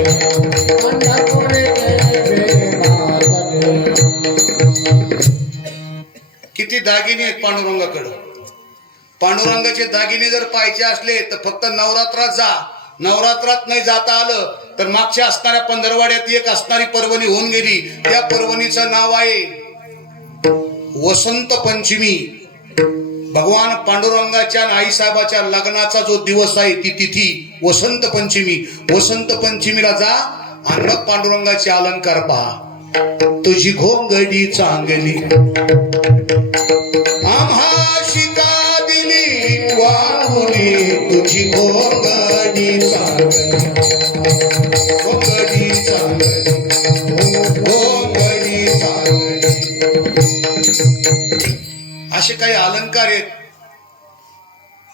किती दागिने आहेत पांडुरंगाकडे. पांडुरंगाचे दागिने जर पाहायचे असले तर फक्त नवरात्रात जा. नवरात्रात नाही जाता आलं तर मागच्या असणाऱ्या पंधरवाड्यात एक असणारी पर्वणी होऊन गेली. त्या पर्वणीचं नाव आहे वसंत पंचमी. भगवान पांडुरंगाच्या आणि आईसाहेबाच्या लग्नाचा जो दिवस आहे ती तिथी वसंत पंचमी. वसंत पंचमीला जा आणि मग पांडुरंगाचे अलंकार पहा. तुझी घोंगडी चांगली आम्हा शिका दिली वाहुली. तुझी घोंगडी चांगली घोंगडी चांगली घोंगडी चांगली. असे काही अलंकार आहेत,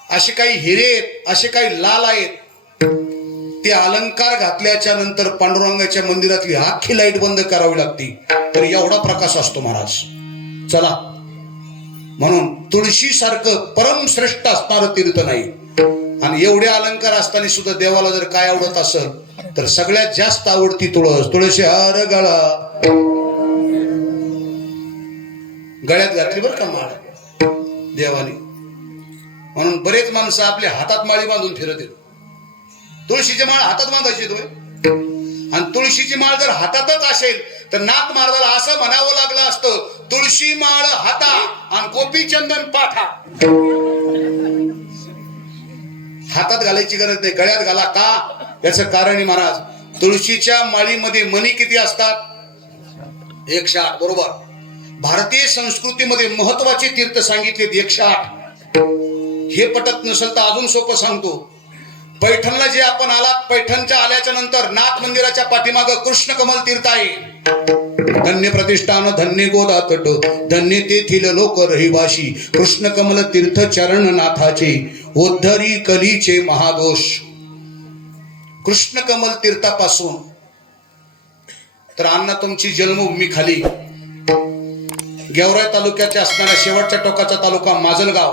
असे काही हिरे आहेत, असे काही लाल आहेत. ते अलंकार घातल्याच्या नंतर पांडुरंगाच्या मंदिरातली अख्खी लाईट बंद करावी लागते, तर एवढा प्रकाश असतो महाराज. चला, म्हणून तुळशी सारखं परमश्रेष्ठ असणारं तीर्थ नाही. आणि एवढे अलंकार असताना सुद्धा देवाला जर काय आवडत असेल तर सगळ्यात जास्त आवडती तुळस. तुळशी हार गळा गळ्यात घातली बरं का माळ देवाने. म्हणून बरेच माणसं आपल्या हातात माळी बांधून फिरत येत. तुळशीची माळ हातात बांधायची तुम्ही. आणि तुळशीची माळ जर हातातच असेल तर नाथ महाराजाला असं म्हणावं लागलं असतं, तुळशी माळ हाता आणि गोपीचंदन पाठा. हातात घालायची गरज नाही, गळ्यात घाला. का? याचं कारण आहे महाराज, तुळशीच्या माळीमध्ये मणी किती असतात? 108. बरोबर. भारतीय संस्कृतीमध्ये महत्वाचे तीर्थ सांगितलेत 108. हे पटत नसेल तर अजून सोपं सांगतो. पैठणला जे आपण आलात, पैठणच्या आल्याच्या नंतर नाथ मंदिराच्या पाठीमागं कृष्ण कमल तीर्थ आहे. धन्य प्रतिष्ठान धन्य गोदा तट धन्य तेथील लोक रहिवाशी कृष्ण कमल तीर्थ चरण नाथाचे उद्धरी कलीचे महादोष. कृष्ण कमल तीर्थापासून तर अण्णा तुमची जन्मभूमी खाली गेवराई तालुक्याच्या असणाऱ्या शेवटच्या टोकाचा तालुका माजलगाव,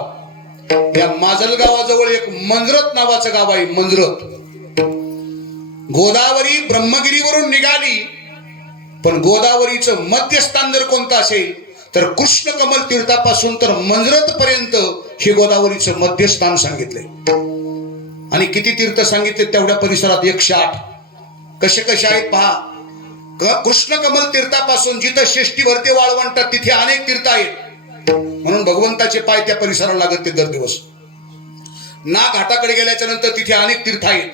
या माजलगावाजवळ एक मंजरत नावाचं गाव आहे. मंजरत गोदावरी ब्रह्मगिरीवरून निघाली, पण गोदावरीचं मध्यस्थान जर कोणतं असेल तर कृष्ण कमल तीर्थापासून तर मंजरत पर्यंत हे गोदावरीचं मध्यस्थान सांगितलंय. आणि किती तीर्थ सांगितले तेवढ्या परिसरात 108. कसे कसे आहेत पहा. कृष्ण कमल तीर्थापासून जिथं शेष्टी भरते वाळवंटात तिथे अनेक तीर्थ आहेत, म्हणून भगवंताचे पाय त्या परिसराला लागत ते दर दिवस. ना घाटाकडे गेल्याच्या नंतर तिथे अनेक तीर्थ आहेत,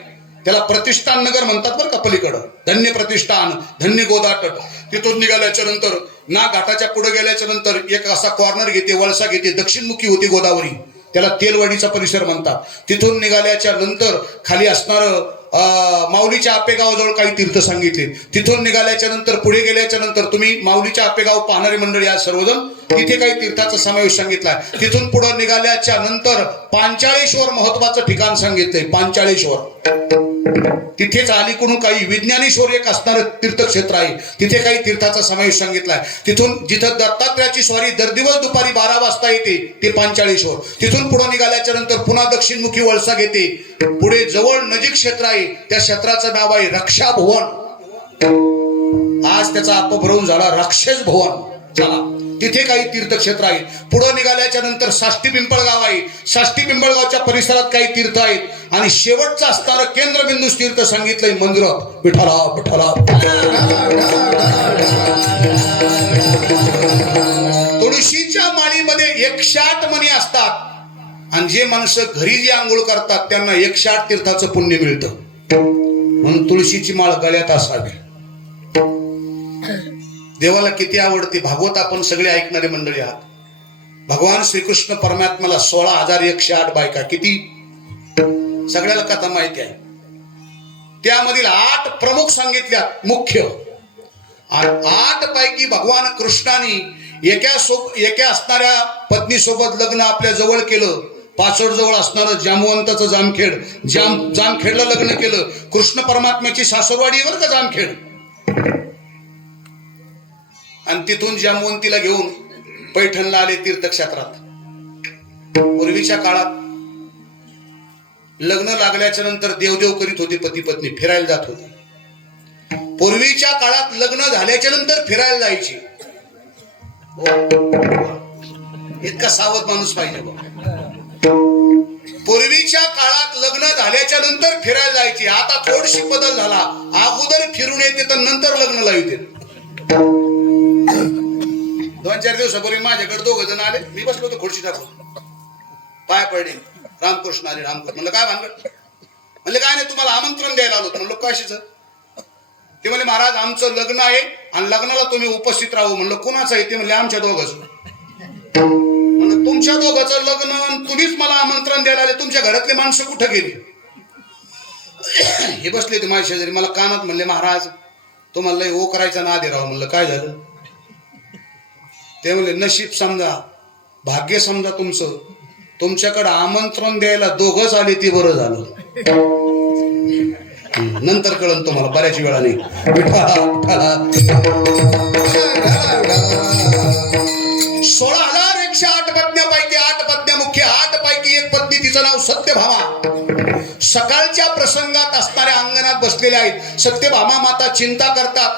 त्याला प्रतिष्ठान नगर म्हणतात बरं का पलीकडं. धन्य प्रतिष्ठान धन्य गोदातट. तिथून निघाल्याच्या नंतर ना घाटाच्या पुढे गेल्याच्या नंतर एक असा कॉर्नर घेते, वळसा घेते, दक्षिणमुखी होती गोदावरी, त्याला तेलवाडीचा परिसर म्हणतात. तिथून निघाल्याच्या नंतर खाली असणार माऊलीच्या आपेगावजवळ काही तीर्थ सांगितले. तिथून निघाल्याच्या नंतर पुढे गेल्याच्या नंतर तुम्ही माऊलीच्या आपेगाव पाहणारी मंडळी आज सर्वजण तिथे काही तीर्थाचा समावेश सांगितलाय. तिथून पुढे निघाल्याच्या नंतर पांचाळेश्वर महत्वाचं ठिकाण सांगितलंय. पांचाळेश्वर तिथेच अलीकडून काही विज्ञानेश्वर एक असणारं तीर्थक्षेत्र आहे, तिथे काही तीर्थाचा समावेश सांगितलाय. तिथून जिथं दत्तात्रयाची स्वारी दर दिवस दुपारी 12 वाजता येते ते पांचाळेश्वर. तिथून पुढे निघाल्याच्या नंतर पुन्हा दक्षिणमुखी वळसा घेते, पुढे जवळ नजीक क्षेत्र आहे, त्या क्षेत्राचं नाव आहे रक्षाभुवन. आज त्याचा अपभ्रंश झाला राक्षस भवन. चला तिथे काही तीर्थक्षेत्र आहेत. पुढे निघाल्याच्या नंतर साष्टी पिंपळगाव आहे, साष्टी पिंपळगावच्या परिसरात काही तीर्थ आहेत आणि शेवटचं असणारं केंद्रबिंदू तीर्थ सांगितलंय मंदिरात. विठ्ठला विठ्ठला. तुळशीच्या माळीमध्ये 108 मणी असतात आणि जे माणसं घरी जे आंघोळ करतात त्यांना 108 तीर्थाचं पुण्य मिळतं. म्हणून तुळशीची माळ गळ्यात असावी. देवाला किती आवडते. भागवत आपण सगळे ऐकणारे मंडळी आहात. भगवान श्रीकृष्ण परमात्म्याला 16,108 बायका. किती सगळ्याला कथा माहिती आहे. त्यामधील 8 प्रमुख सांगितल्या मुख्य, आणि 8 पैकी भगवान कृष्णाने एका असणाऱ्या पत्नी सोबत लग्न आपल्या जवळ केलं. पाचोड जवळ असणारं जामवंताचं जामखेड, जामखेडला लग्न केलं. कृष्ण परमात्म्याची सासरवाडी बरं का जामखेड. आणि तिथून जामवंतीला घेऊन पैठणला आले तीर्थक्षेत्रात. पूर्वीच्या काळात लग्न लागल्याच्या नंतर देवदेव करीत होते पती पत्नी, फिरायला जात होते. पूर्वीच्या काळात लग्न झाल्याच्या नंतर फिरायला जायची. इतका सावध माणूस पाहिजे बघ. पूर्वीच्या काळात लग्न झाल्याच्या नंतर फिरायला जायची. आता थोडीशी बदल झाला. अगोदर फिरून येते तर नंतर लग्न लावते. 2-4 दिवसापूर्वी माझ्याकडे 2 जण आले. मी बसलो होतो खुर्ची टाकून, पाय पडले. रामकृष्ण आले. रामकृष्ण म्हणलं काय भानगड? म्हणले काय नाही, तुम्हाला आमंत्रण द्यायला आलो. म्हणलो कशाचं? ते म्हणले महाराज आमचं लग्न आहे आणि लग्नाला तुम्ही उपस्थित राहू. म्हणलं कोणाचं आहे? ते म्हणले आमच्या दोघांचं. म्हणलं तुमच्या दोघांचं लग्न, तुम्हीच मला आमंत्रण द्यायला आले, तुमच्या घरातले माणसं कुठं गेली? हे बसले ते माझ्या शेजारी. मला कानात म्हणले महाराज तुम्हाला लय ओ करायचा ना आधी राहू. म्हणलं काय झालं? ते म्हणले नशीब समजा, भाग्य समजा तुमचं, तुमच्याकडे आमंत्रण द्यायला 2घच आले, ती बरं झालं. नंतर कळन तुम्हाला बऱ्याच वेळाने. 16,108 पत्न्यापैकी 8 पत्न्या मुख्य, 8 पैकी एक पत्नी तिचं नाव सत्यभामा. सकाळच्या प्रसंगात असणाऱ्या अंगणात बसलेल्या आहेत. सत्यभामा माता चिंता करतात.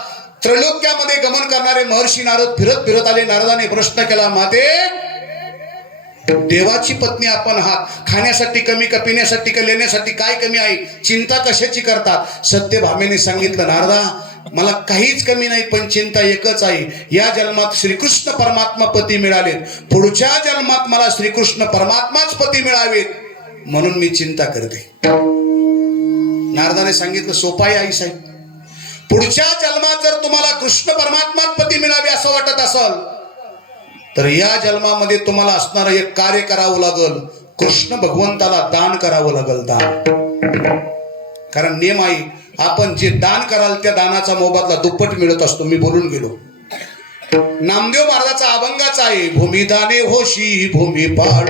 त्रैलोक्यामध्ये गमन करणारे महर्षी नारद फिरत फिरत आले. नारदाने प्रश्न केला, माते देवाची पत्नी आपण आहात, खाण्यासाठी कमी का, पिण्यासाठी का, लेण्यासाठी काय कमी आहे? चिंता कशाची करतात? सत्यभामेने सांगितलं, नारदा मला काहीच कमी नाही, पण चिंता एकच आहे. या जन्मात श्रीकृष्ण परमात्मा पती मिळालेत, पुढच्या जन्मात मला श्रीकृष्ण परमात्माच पती मिळावेत, म्हणून मी चिंता करते. नारदाने सांगितलं, सोपा आहे आई साहेब. पुढच्या जन्मात जर तुम्हाला कृष्ण परमात्माच पती मिळावे असं वाटत असेल तर या जन्मामध्ये तुम्हाला असणारं एक कार्य करावं लागल. कृष्ण भगवंताला दान करावं लागल. दान. कारण नियम आहे, आपण जे दान कराल त्या दानाचा मोबदला दुप्पट मिळत असतो. मी बोलून गेलो. नामदेव महाराजाचा अभंगाचा आहे, भूमिदाने होशी भूमी पाड.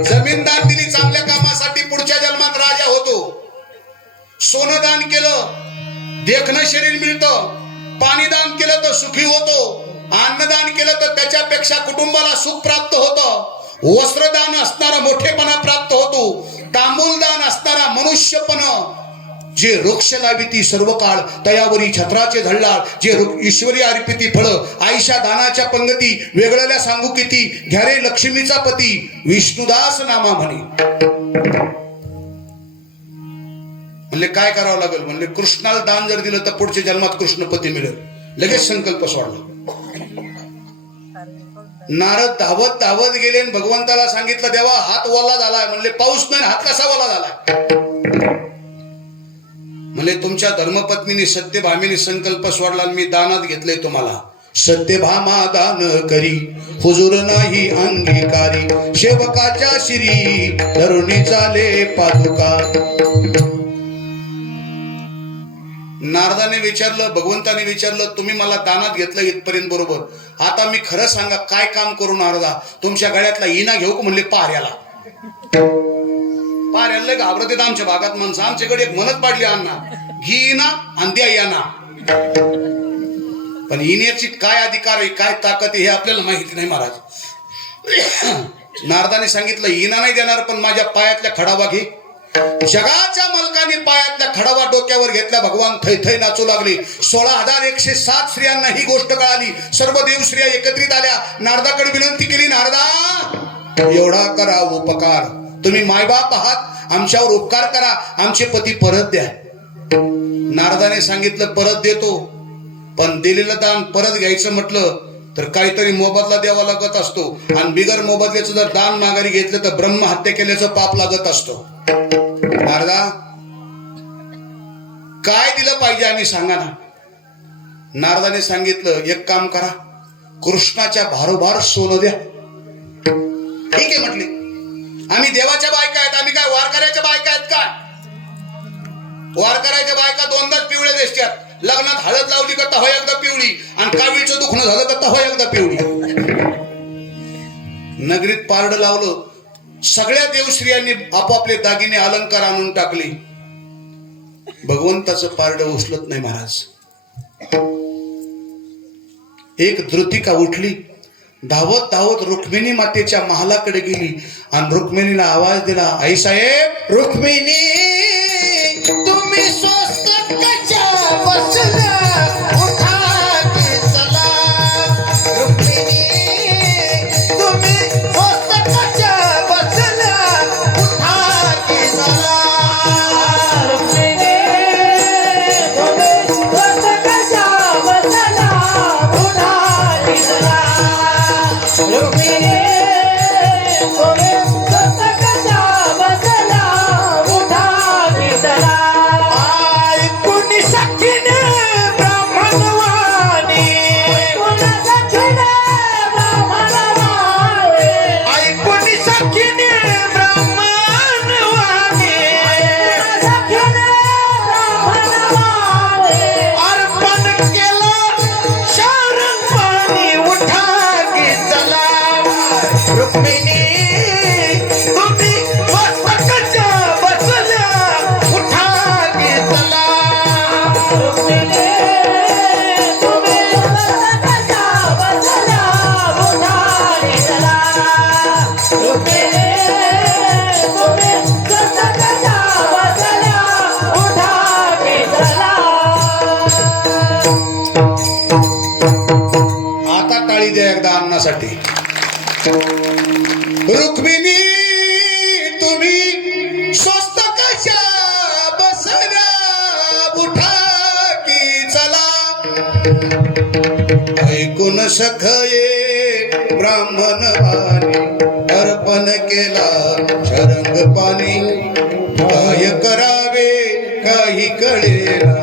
जमीन दान दिली चांगल्या कामासाठी, पुढच्या जन्मात राजा होतो. सोनं दान केलं देखणं शरीर मिळतं, पाणी दान केलं तर सुखी होतो, अन्नदान केलं तर त्याच्यापेक्षा कुटुंबाला सुख प्राप्त होतं, वस्त्रदान असणारा मोठेपणा प्राप्त होतो, तांबूलदान असणारा मनुष्यपण. जे वृक्ष लाविती सर्व काळ तयावरी छत्राचे झळलाळ, जे ईश्वरी अर्पिती फळ आईशा दानाच्या पंगती, वेगळ्या सांगू किती घ्या रे लक्ष्मीचा पती, विष्णुदास नामा म्हणे. म्हणले काय करावं लागेल? म्हणले कृष्णाला दान जर दिलं तर पुढच्या जन्मात कृष्णपती मिळेल. लगेच संकल्प सोडला. नारद धावत धावत गेले आणि भगवंताला सांगितलं, देवा हात ओला झालाय. म्हणले पाऊस नाही, हात कसा ओला झालाय? म्हणले तुमच्या धर्मपत्नीने सत्यभामीने संकल्प सोडला, मी दानात घेतलंय तुम्हाला. सत्यभामा दान करी हुजूर नाही अंगीकारी, सेवकाच्या शिरी धरुणी चाले पादुका. नारदाने विचारलं, भगवंताने विचारलं, तुम्ही मला दानात घेतलं इथपर्यंत बरोबर, आता मी खरं सांगा काय काम करू नारदा? तुमच्या गळ्यातला इना घेऊ का? म्हणले पाऱ्याला. पाऱ्याला घाबरत येत आमच्या भागात माणसं. आमच्याकडे एक म्हणत पाडली, अण्णा घी इना आणि द्या याना. पण इण्याची काय अधिकार आहे, काय ताकद आहे हे आपल्याला माहिती नाही महाराज. नारदाने सांगितलं इना नाही देणार, पण माझ्या पायातल्या खडावा घे. जगाच्या मालकाने पायातल्या खडावा डोक्यावर घेतल्या. भगवान थै थै नाचू लागले. 16,107 स्त्रियांना ही गोष्ट कळाली. सर्व देव स्त्रिया एकत्रित आल्या. नारदाकडे विनंती केली, नारदा एवढा करा उपकार, तुम्ही मायबाप आहात, आमच्यावर उपकार करा, आमचे पती परत द्या. नारदाने सांगितलं परत देतो, पण दिलेलं दान परत घ्यायचं म्हटलं तर काहीतरी मोबदला द्यावा लागत असतो, आणि बिगर मोबदल्याचं जर दान माघारी घेतलं तर ब्रह्महत्या केल्याचं पाप लागत असतो. नारदा काय दिलं पाहिजे आम्ही सांगा ना. नारदाने सांगितलं एक काम करा, कृष्णाच्या भारोभार सोनं द्या. ठीक आहे म्हटले, आम्ही देवाच्या बायका आहेत, आम्ही काय वारकऱ्याच्या बायका आहेत का? वारकऱ्याच्या बायका दोनदाच पिवळ्या दिसतात. लग्नात हळद लावली करता होय एकदा पिवळी, आणि कावीळचं दुखणं झालं करता होय एकदा पिवळी. नगरीत पारड लावलं. सगळ्या देवश्रियांनी आपापले दागिने अलंकार आणून टाकले. भगवंताचं पारड उचलत नाही महाराज. एक धृतिका उठली, धावत धावत रुक्मिणी मातेच्या महालाकडे गेली आणि रुक्मिणीला आवाज दिला, आई साहेब. रुक्मिणी तुम्ही स्वस्त कशा बसल्या, उठा की चला. रुक्मिणी तुम्ही स्वस्त कशा बसल्या, उठा की चला. रुक्मिणी तुम्ही स्वस्त कशा बसल्या, उठा की चला. रुक्मिणी तुम्ही स्वस्त कशा बसल्या, उठा की चला. ऐकून सखीने ब्राह्मणवाणी, ऐकून सखीने ब्राह्मणवाणी, अर्पण केलं शारण पाणी, उठा की चला. रुक्मिणी तुम्ही मस्तकाच्या बसल्या, उठा की चला. रुक्मिणी तुम्ही स्वस्त कशा बसल्या, उठा की चला. रुक्मिणी तुम्ही स्वस्त कशा बसल्या, उठा की चला. आता टाळी द्या एकदा अन्नासाठी. रुक्मिणी तुम्ही स्वस्त कशा बसल्या, उठा की चला. ऐकून सखये ब्राह्मण वाणी, अर्पण केला शरंग पाणी. काय करावे काही कळेना,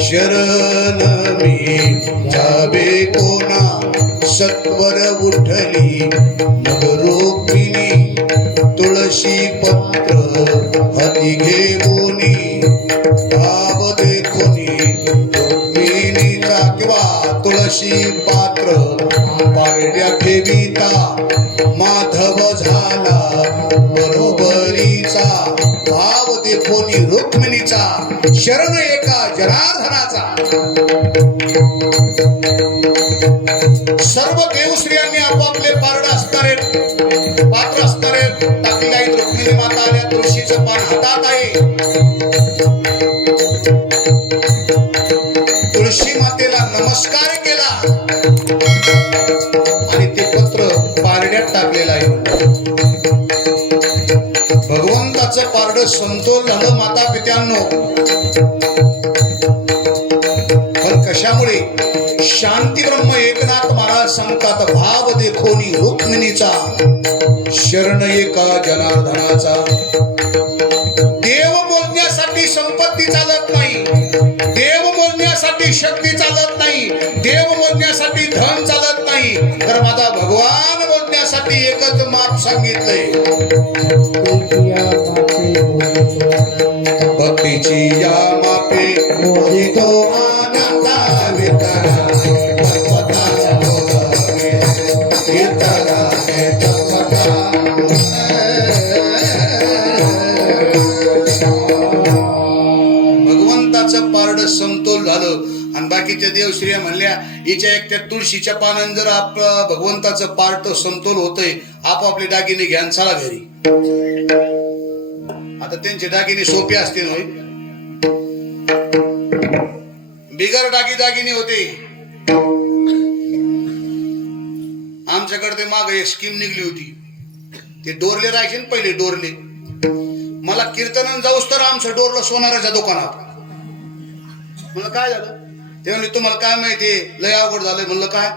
शरण मी जावे कोणा. सत्वर उठली मग रुक्मिणी, तुळशी पत्र हाती घेऊनी. भाव देखोनी रुक्मिणी रुक्मिणीचा किंवा तुळशी पात्र पारड्या ठेविता माधव झाला बरोबरीचा भाव देखोनी रुक्मिणीचा शरण एका जनार्दनाचा. सर्व देवश्रियांनी आपापले पारड असणारे पात्र असणारे टाकले आहेत. रुक्मिणी माता आल्या, तुळशीचं पान हातात आहे. तुळशी मातेला नमस्कार केला आणि ते पत्र पारड्यात टाकलेलं आहे. भगवंताचं पारड समतोल झालं माता पित्यांनो. पण कशामुळे? शांती ब्रह्म एकनाथ महाराज सांगतात भाव देखोनी रुक्मिणीचा शरण एका जनार्दनाचा. देव बोलण्यासाठी संपत्ती चालत नाही, देव बोलण्यासाठी शक्ती चालत नाही, देव बोलण्यासाठी धन चालत नाही, तर माझा भगवान बोलण्यासाठी एकच माप सांगितलंय. भक्तीची या मापे मोहितो आनंदा वितरा तत्वता वितरा तत्वता. भगवंताचं पारड समतोल झालं आणि बाकीच्या देवश्रिया म्हणल्या हिच्या एकट्या तुळशीच्या पानांनी जर आपलं भगवंताचं पारड समतोल होतंय, आपापले दागिने घ्या आणि चला घरी. आता त्यांचे दागिने सोपे असतील होय, बिगर दागिने होते. आमच्याकडे ते माग एक स्कीम निघली होती, ते डोरले राहायचे ना पहिले डोरले. मला कीर्तन जाऊस तर आमचं डोरलं सोनाराच्या दुकानात. म्हणलं काय झालं? ते म्हणले तुम्हाला काय माहितीये लय अवघड झालंय. म्हणलं काय?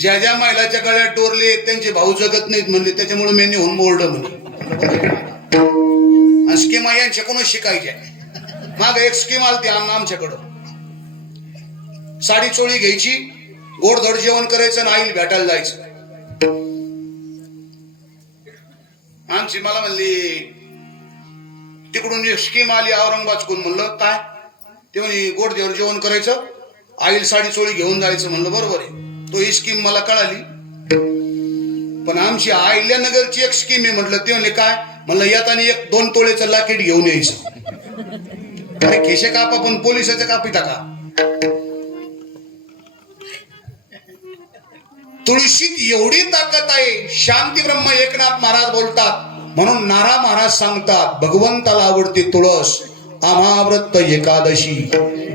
ज्या ज्या महिलाच्या गळ्यात डोरले त्यांचे भाऊ जगत नाहीत म्हणले, त्याच्यामुळे मी नेऊन मोरडं म्हणले. स्कीमा यांच्याकडूनच शिकायच्या. माग एक स्कीम आलती आमच्याकडं, साडी चोळी घ्यायची, गोडधोड जेवण करायचं आणि आईला भेटायला जायचं. आमची मला म्हणली तिकडून स्कीम आली औरंगाबादकडून. म्हणलं काय? ते म्हणे गोडधोड जेवण करायचं, आईला साडी चोळी घेऊन जायचं. म्हणलं बरोबर आहे. तो ही स्कीम मला कळाली. पण आमची अहिल्यानगरची एक स्कीम आहे. म्हटलं ते म्हणले काय? म्हणलं येताना 1-2 तोळेचं लाकीट घेऊन यायचं. अरे खेशे कापा पण पोलिसाच्या कापी टाका. तुळशीत एवढी ताकद आहे. शांती ब्रह्म एकनाथ महाराज बोलतात, म्हणून नारा महाराज सांगतात भगवंताला आवडते तुळस. आम्हाव्रत एकादशी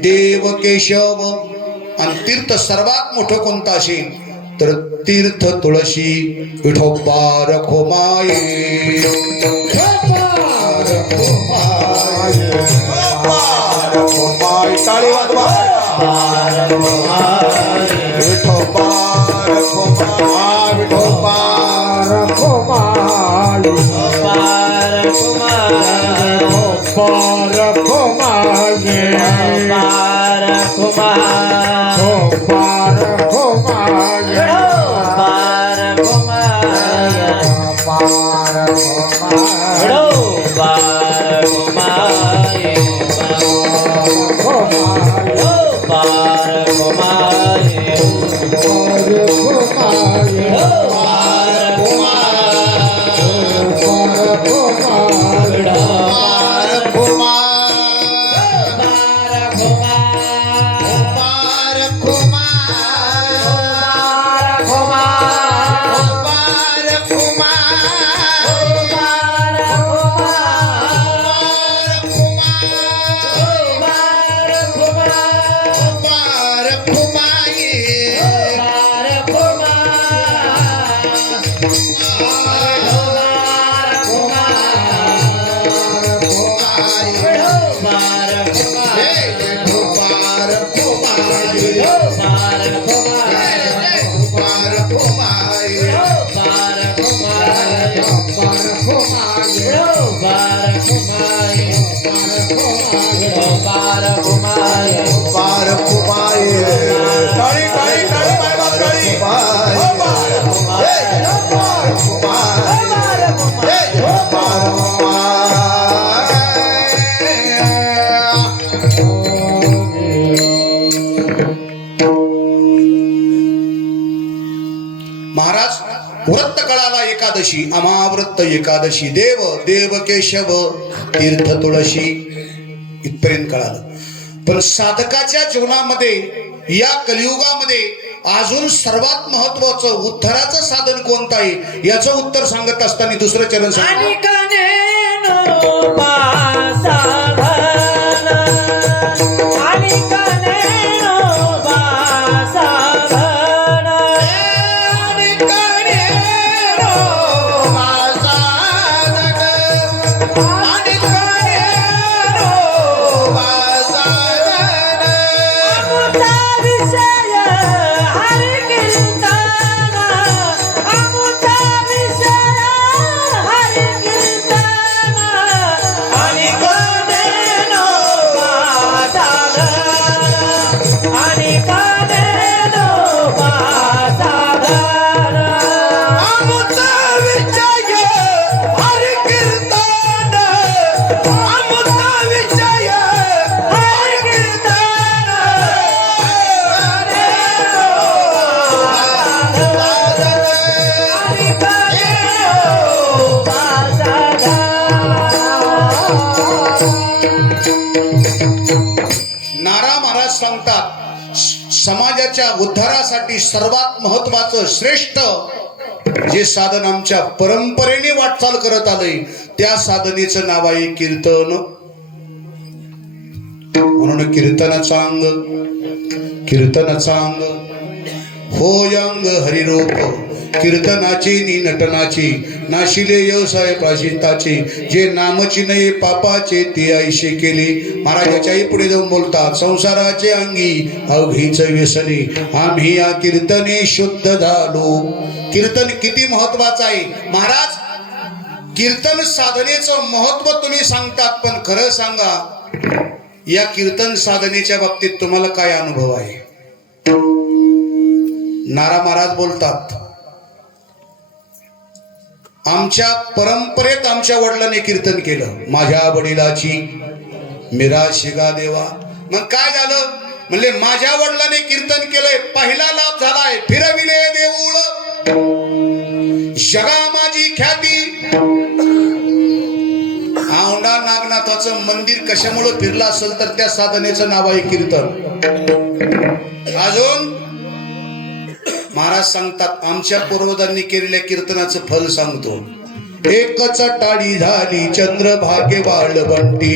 देव केशव. आणि तीर्थ सर्वात मोठं कोणतं असेल तर तीर्थ तुळशी. विठोबा रखो माये टाळी वाजवा. विठोबा रखो माय, विठोबा रखो माय, विठोबा रखो माय, विठोबा रखो माय, विठोबा रखो माय, विठोबा रखो माय, विठोबा रखो माय, विठोबा रखो माय. महाराज व्रत कळाला एकादशी, अमाव्रत एकादशी, देव देव केशव तीर्थ तुळशी इथपर्यंत कळालं. पण साधकाच्या जीवनामध्ये या कलियुगामध्ये अजून सर्वात महत्वाचं उद्धाराचं साधन कोणतं आहे याचं उत्तर सांगत असताना दुसरं चरण सांग. आणि कनेनो बासाधन, आणि कनेनो बासाधन, आणि कनेनो बासाधन, आणि कनेनो बासाधन. अमुता विषय हरि कीर्तन, अमुता विषय हरि कीर्तन, आणि कनेनो बासाधन, आणि कनेनो बासाधन. अमुता विषय हरि कीर्तन, अमुता विषय हरि कीर्तन, नारा महाराज सांगतात समाजाच्या उद्धारासाठी सर्वात महत्वाचं श्रेष्ठ जे साधन आमच्या परंपरेने वाटचाल करत आलंय त्या साधनेचं नाव आहे कीर्तन. म्हणून कीर्तनाचा अंग, कीर्तनाचा अंग होय अंग हरिरूप, कीर्तनाची नि नटनाची, नाशिले व्यवसाय प्राशिताचे, जे नामची नये पापाचे ते ऐशे केले. महाराजाच्याही पुढे जाऊन बोलतात, संसाराचे अंगी अवघीच व्यसने, आम्ही या कीर्तने शुद्ध झालो. कीर्तन किती महत्वाचं आहे महाराज. कीर्तन साधनेचं महत्व तुम्ही सांगतात, पण खरं सांगा या कीर्तन साधनेच्या बाबतीत तुम्हाला काय अनुभव आहे. नारा महाराज बोलतात, आमच्या परंपरेत आमच्या वडिलांनी कीर्तन केलं, माझ्या वडिलाची मीरा शिगा देवा. मग काय झालं म्हणले, माझ्या वडिलांनी कीर्तन केलंय, पहिला लाभ झालाय, फिरविले देऊळ जगा माझी ख्याती. औंढा नागनाथाचं मंदिर कशामुळे फिरलं असेल तर त्या साधनेचं नाव आहे कीर्तन. अजून महाराज सांगतात, आमच्या पूर्वजांनी केलेल्या कीर्तनाचं फल सांगतो. एकच टाळी झाली चंद्रभागे बाळवंटी,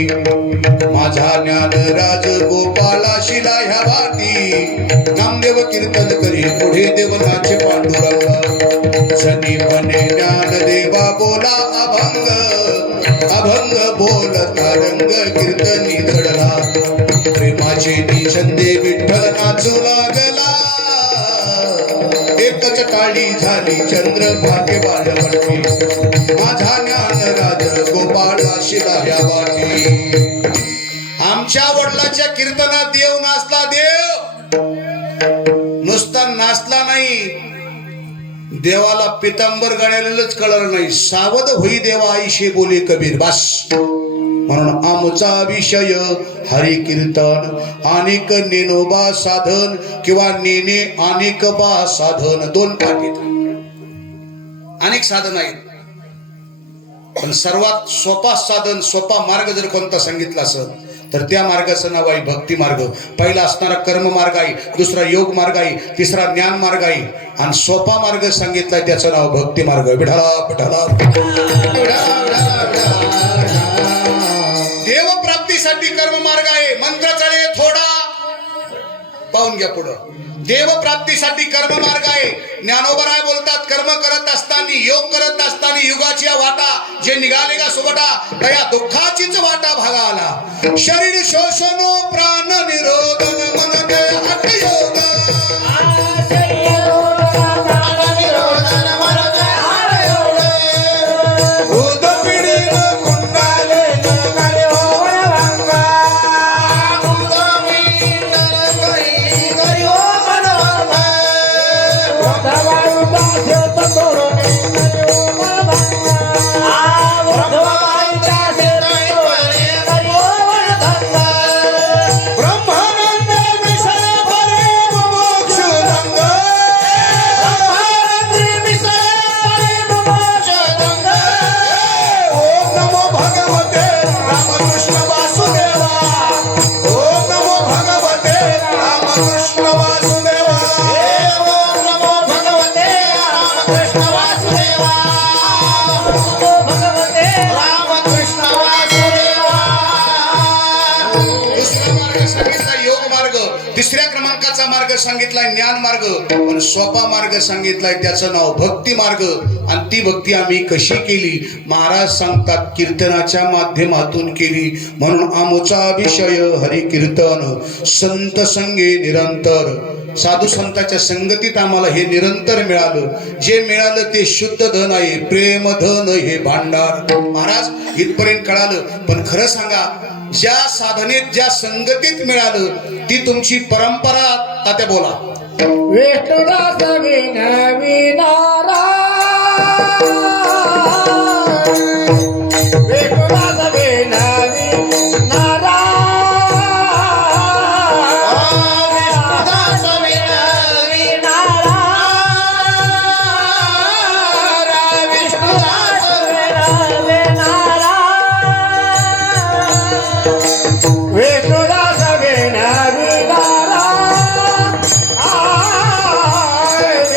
माझा ज्ञान राज गोपाला शिला ह्या वाटी. नामदेव कीर्तन करी पुढे देवनाचे पांडुरंग, सनी म्हणे ज्ञान देवा बोला अभंग, अभंग बोलता रंग कीर्तनी घडला, प्रेमाचे निषंदे विठ्ठल नाचू लागला. एकच टाळी झाली चंद्रभागे बाळवंटी, माझा ज्ञान राज गोपाळा शिला ह्या वाटी. आमच्या वडिलाच्या कीर्तनात देव नाचला, देव नुसता नाचला नाही, देवाला पितांबर गाण्यालाच कळलं नाही. सावध होई देवा आईशे बोले कबीर. बस म्हणून आमचा विषय हरी कीर्तन, अनेक नेनोबा साधन किंवा नेने अनेक बा साधन. दोन पाठीत अनेक साधन आहेत, पण सर्वात सोपा साधन, सोपा मार्ग जर कोणता सांगितला असेल तर त्या मार्गाचं नाव आहे भक्ती मार्ग. पहिला असणारा कर्म मार्ग आहे, दुसरा योग मार्ग आहे, तिसरा ज्ञान मार्ग आहे, आणि सोपा मार्ग सांगितलाय त्याचं नाव भक्ती मार्ग. विठाला विठाला. देव प्राप्तीसाठी कर्म मार्ग आहे, मंत्र चढे थोडा, पाहून घ्या पुढं. देव प्राप्तीसाठी कर्म मार्ग आहे. ज्ञानोबराय बोलतात, कर्म करत असताना, योग करत असताना युगाची वाटा जे निघाले का सुबटा, त्या दुःखाचीच वाटा भागा आला. शरीर शोषण प्राण निरोधन मन देहात योग. ब्रह्मानंद विषय बरे मोक्ष वासुदेवा भगवते रामकृष्ण वासुदेवा दुसरा मार्ग सांगितला योग मार्ग, तिसऱ्या क्रमांकाचा मार्ग सांगितलाय ज्ञान मार्ग, पण सोपा मार्ग सांगितलाय त्याचं नाव भक्ती मार्ग. आणि ती भक्ती आम्ही कशी केली? महाराज सांगतात कीर्तनाच्या माध्यमातून केली. म्हणून आमचा विषय हरी कीर्तन संत संगे निरंतर. साधू संतांच्या संगतीत आम्हाला हे निरंतर मिळालं. जे मिळालं ते शुद्ध धन आहे, प्रेम धन हे भांडार. महाराज इथपर्यंत कळालं, पण खरं सांगा ज्या साधनेत ज्या संगतीत मिळालं ती तुमची परंपरा. तात्या बोला. विष्णुदास विनविनारा विष्णुदास विनविनारा विष्णुदास विनविनारा विष्णुदास विनविनारा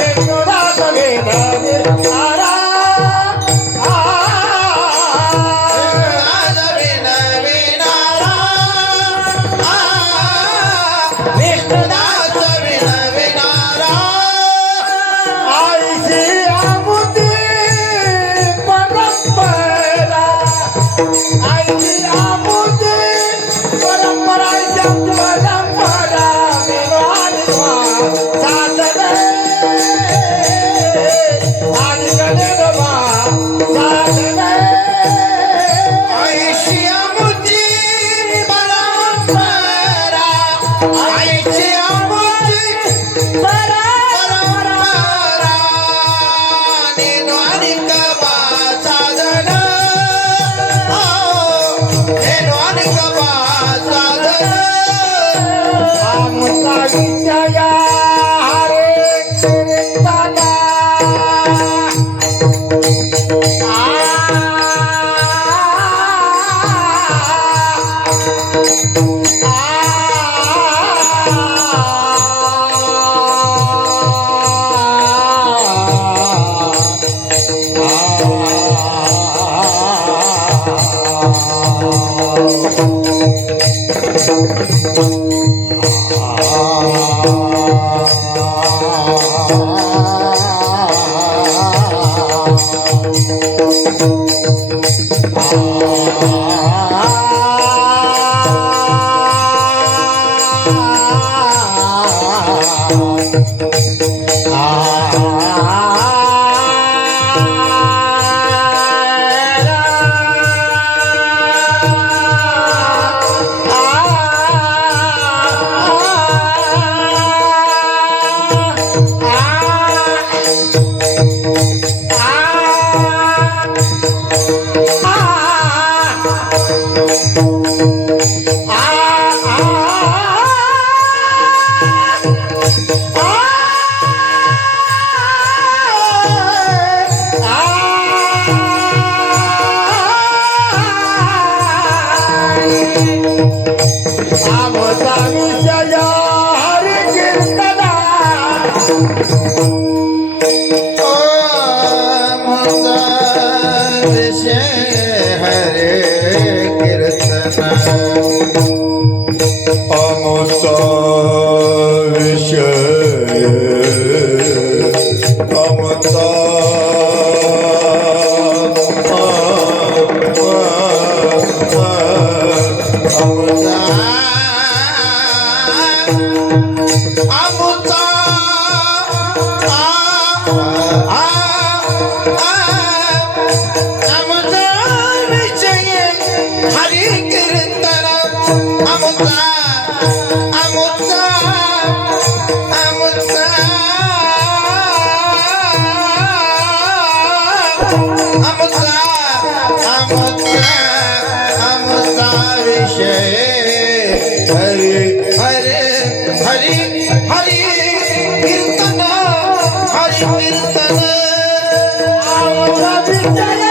विष्णुदास विनविनारा विष्णुदास विनविनारा विष्णुदास विनविनारा आईची आमुती परंपरा आईची आमुती परंपरा परंपरा साधने आणि गणेशवा साधने आईशी आमुची परंपरा आईची आमुची परंपरा नेनवानिक साधन नेनवानिक साधन आमचा विषय हरे कीर्तना आमचा विषय हरी कीर्तना हरे कीर्तन आमचा विषय आमचा आमुचा आमुचा विषय हरी कीर्तन आमुचा आमुचा आमुचा आमुचा आमुचा आमुचा विषय हरी हरे हरी हरी कीर्तन हरी कीर्तन आमचा विषय